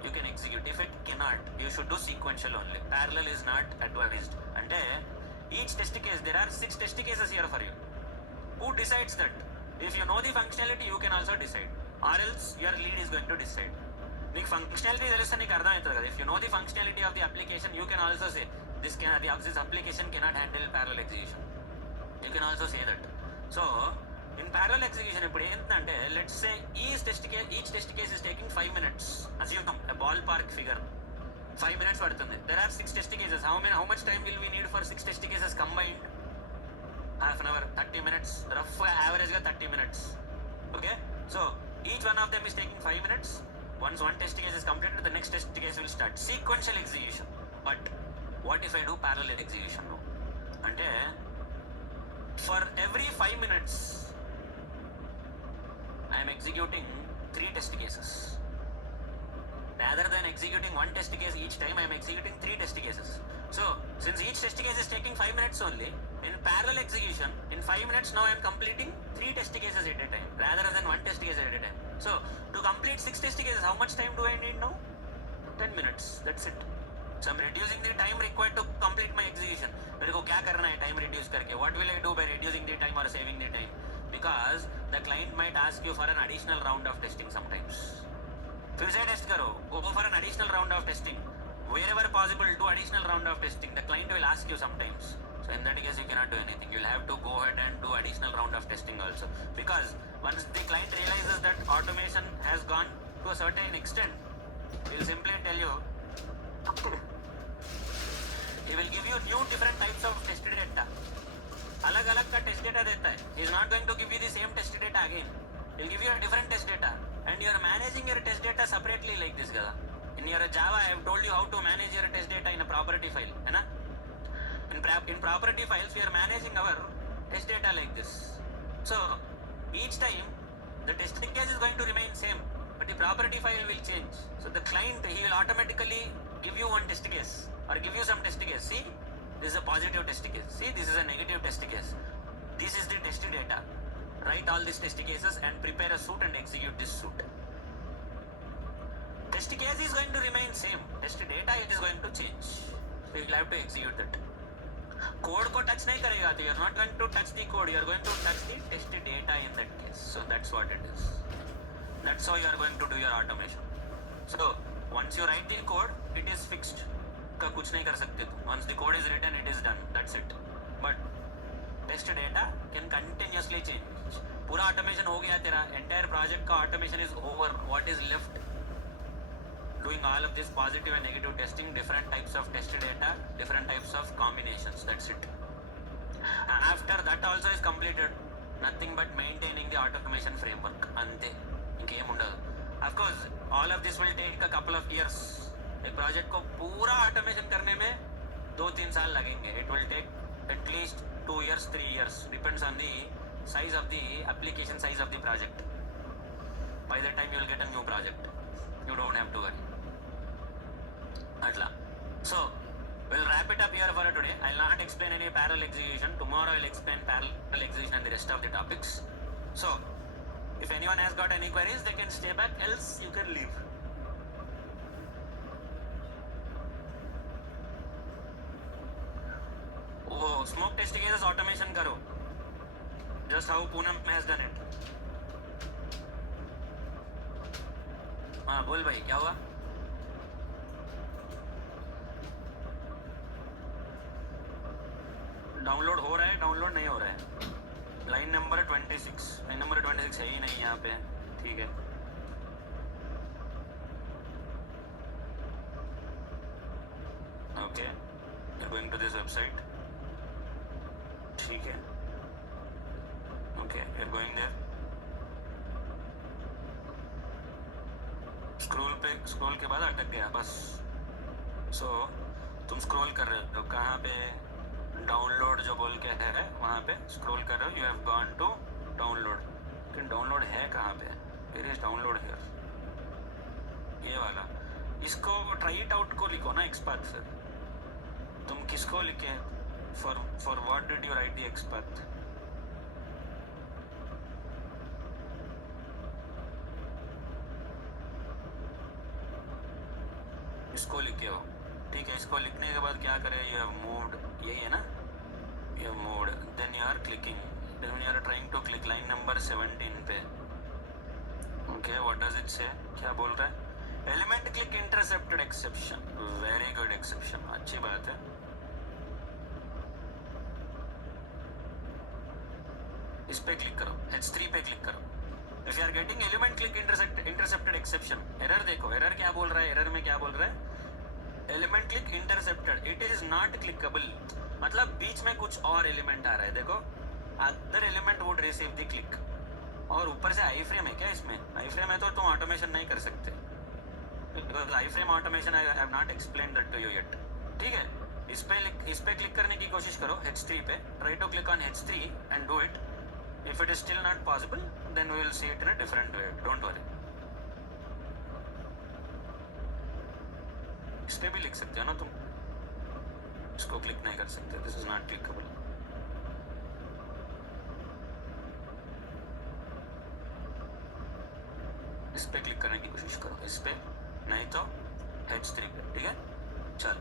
you can execute. If it cannot, you should do sequential only. Parallel is not advised. And each test case, there are 6 test cases here for you. Who decides that? If you know the functionality, you can also decide. Or else your lead is going to decide. The functionality if you know the functionality of the application, you can also say this application cannot handle parallel execution. You can also say that. So in parallel execution ఇప్పుడు ఏంటంటే let's say each test case is taking 5 minutes. Assume a ballpark figure. 5 minutes పడుతుంది. There are 6 test cases. How much time will we need for 6 test cases combined? Half an hour, 30 minutes. Rough average 30 minutes. Okay? So each one of them is taking 5 minutes. Once one test case is completed, the next test case will start. Sequential execution. But what if I do parallel execution now? అంటే for every 5 minutes I am executing 3 test cases. Rather than executing one test case each time, I am executing 3 test cases. So since each test case is taking 5 minutes only, in parallel execution, in 5 minutes now I am completing 3 test cases at a time rather than one test case at a time. So to complete 6 test cases, how much time do I need now? 10 minutes. That's it. So I'm reducing the time required to complete my execution. मेरे को क्या करना है time reduce करके? What will I do by reducing the time or saving the time? Because the client might ask you for an additional round of testing sometimes. फिर से test करो, go for an additional round of testing. Wherever possible, do additional round of testing. The client will ask you sometimes. So in that case, you cannot do anything. You'll have to go ahead and do additional round of testing also. Because once the client realizes that automation has gone to a certain extent, he'll simply tell you, he will give you new different types of test data. अलग अलग का test data देता है. He is not going to give you the same test data again. He'll give you a different test data. And you are managing your test data separately like this, gada. In your Java, I have told you how to manage your test data in a property file, है ना? In property files, we are managing our test data like this. So each time, the testing case is going to remain same, but the property file will change. So the client, he will automatically give you one test case or give you some test case. See, this is a positive test case. See, this is a negative test case. This is the test data. Write all these test cases and prepare a suit and execute this suit. Test case is going to remain same. Test data it is going to change. So you will have to execute that. Code को touch नहीं करेगा तो you are not going to touch the code. You are going to touch the test data in that case. So that's what it is. That's how you are going to do your automation. So once you write the code, it is fixed. का कुछ नहीं कर सकते तुम. Once the code is written, it is done. That's it. But test data can continuously change. पूरा automation हो गया तेरा. Entire project का automation is over. What is left? Doing all of this positive and negative testing, different types of test data, different types of combinations. That's it. After that also is completed, nothing but maintaining the automation framework. Ante ఇంకేం ఉండదు. Of course, all of this will take a couple of years. एक project को पूरा automation करने में 2-3 साल लगेंगे. It will take at least 2 years, 3 years. Depends on the size of the application, size of the project. By that time, you will get a new project. You don't have to worry. Atla. So we'll wrap it up here for today. I'll not explain any parallel execution. Tomorrow I'll explain parallel execution and the rest of the topics. So if anyone has got any queries, they can stay back, else you can leave. Oh, smoke test cases automation karo. Just how Poonam has done it. हाँ बोल भाई क्या हुआ? Download हो रहा है, download नहीं हो रहा है. लाइन नंबर 26 है ही नहीं यहाँ पे. ठीक है. Okay, you're going to this website. ठीक है. Okay, you're going there. Scroll के बाद अटक गया बस. सो तुम स्क्रॉल कर रहे हो कहाँ पे? डाउनलोड जो बोल के है वहाँ पे स्क्रॉल कर रहे हो. You have gone to download. लेकिन डाउनलोड है कहाँ पे? Where is download here? ये वाला. इसको ट्राई इट आउट को लिखो ना एक्सपर्ट. फिर तुम किसको लिखे? For what did you right the expert? इसको लिखे हो. ठीक है, इसको लिखने के बाद क्या करें? You have moved. यही है ना? You have moved. Then you are clicking. Then you are trying to click line number 17 पे. ओके, व्हाट डज इट से? क्या बोल रहा है? Element click intercepted exception. Very good exception. अच्छी बात है. इस पे क्लिक करो, H3 पे क्लिक करो. If you are getting element click intercepted exception, error देखो, एरर क्या बोल रहा है, एरर में क्या बोल रहा है, element click intercepted, it is not clickable. मतलब बीच में कुछ और एलिमेंट आ रहा है, देखो, other element would receive the click. और ऊपर से आई फ्रेम है क्या इसमें? आई फ्रेम है तो तुम ऑटोमेशन नहीं कर सकते, because I frame automation I have not explain that to you yet. ठीक है, इस पे क्लिक करने की कोशिश करो, H3 पे, try to click on H3 and do it. If it is still not possible, then we will see it in a different way. Don't worry. इस पे भी लिख सकते हो ना तुम, इसको क्लिक नहीं कर सकते. This is not clickable. इस पे क्लिक करने की कोशिश करो, इस पे, नहीं तो H3 पे. ठीक है, चल.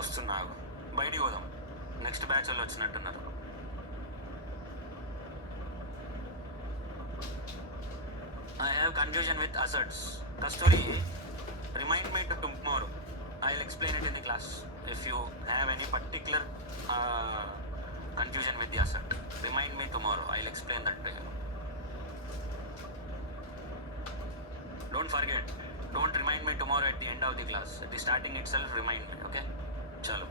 వస్తున్నావు, బయటికి పోదాం. నెక్స్ట్ బ్యాచ్ వాళ్ళు వచ్చినట్టున్నారు. I have confusion with asserts. Kasturi, remind me to tomorrow. I'll explain it in the class. If you have any particular confusion with the assert, remind me tomorrow. I'll explain that to you. Don't forget. Don't remind me tomorrow at the end of the class. At the starting itself, remind me. Okay? Chalo.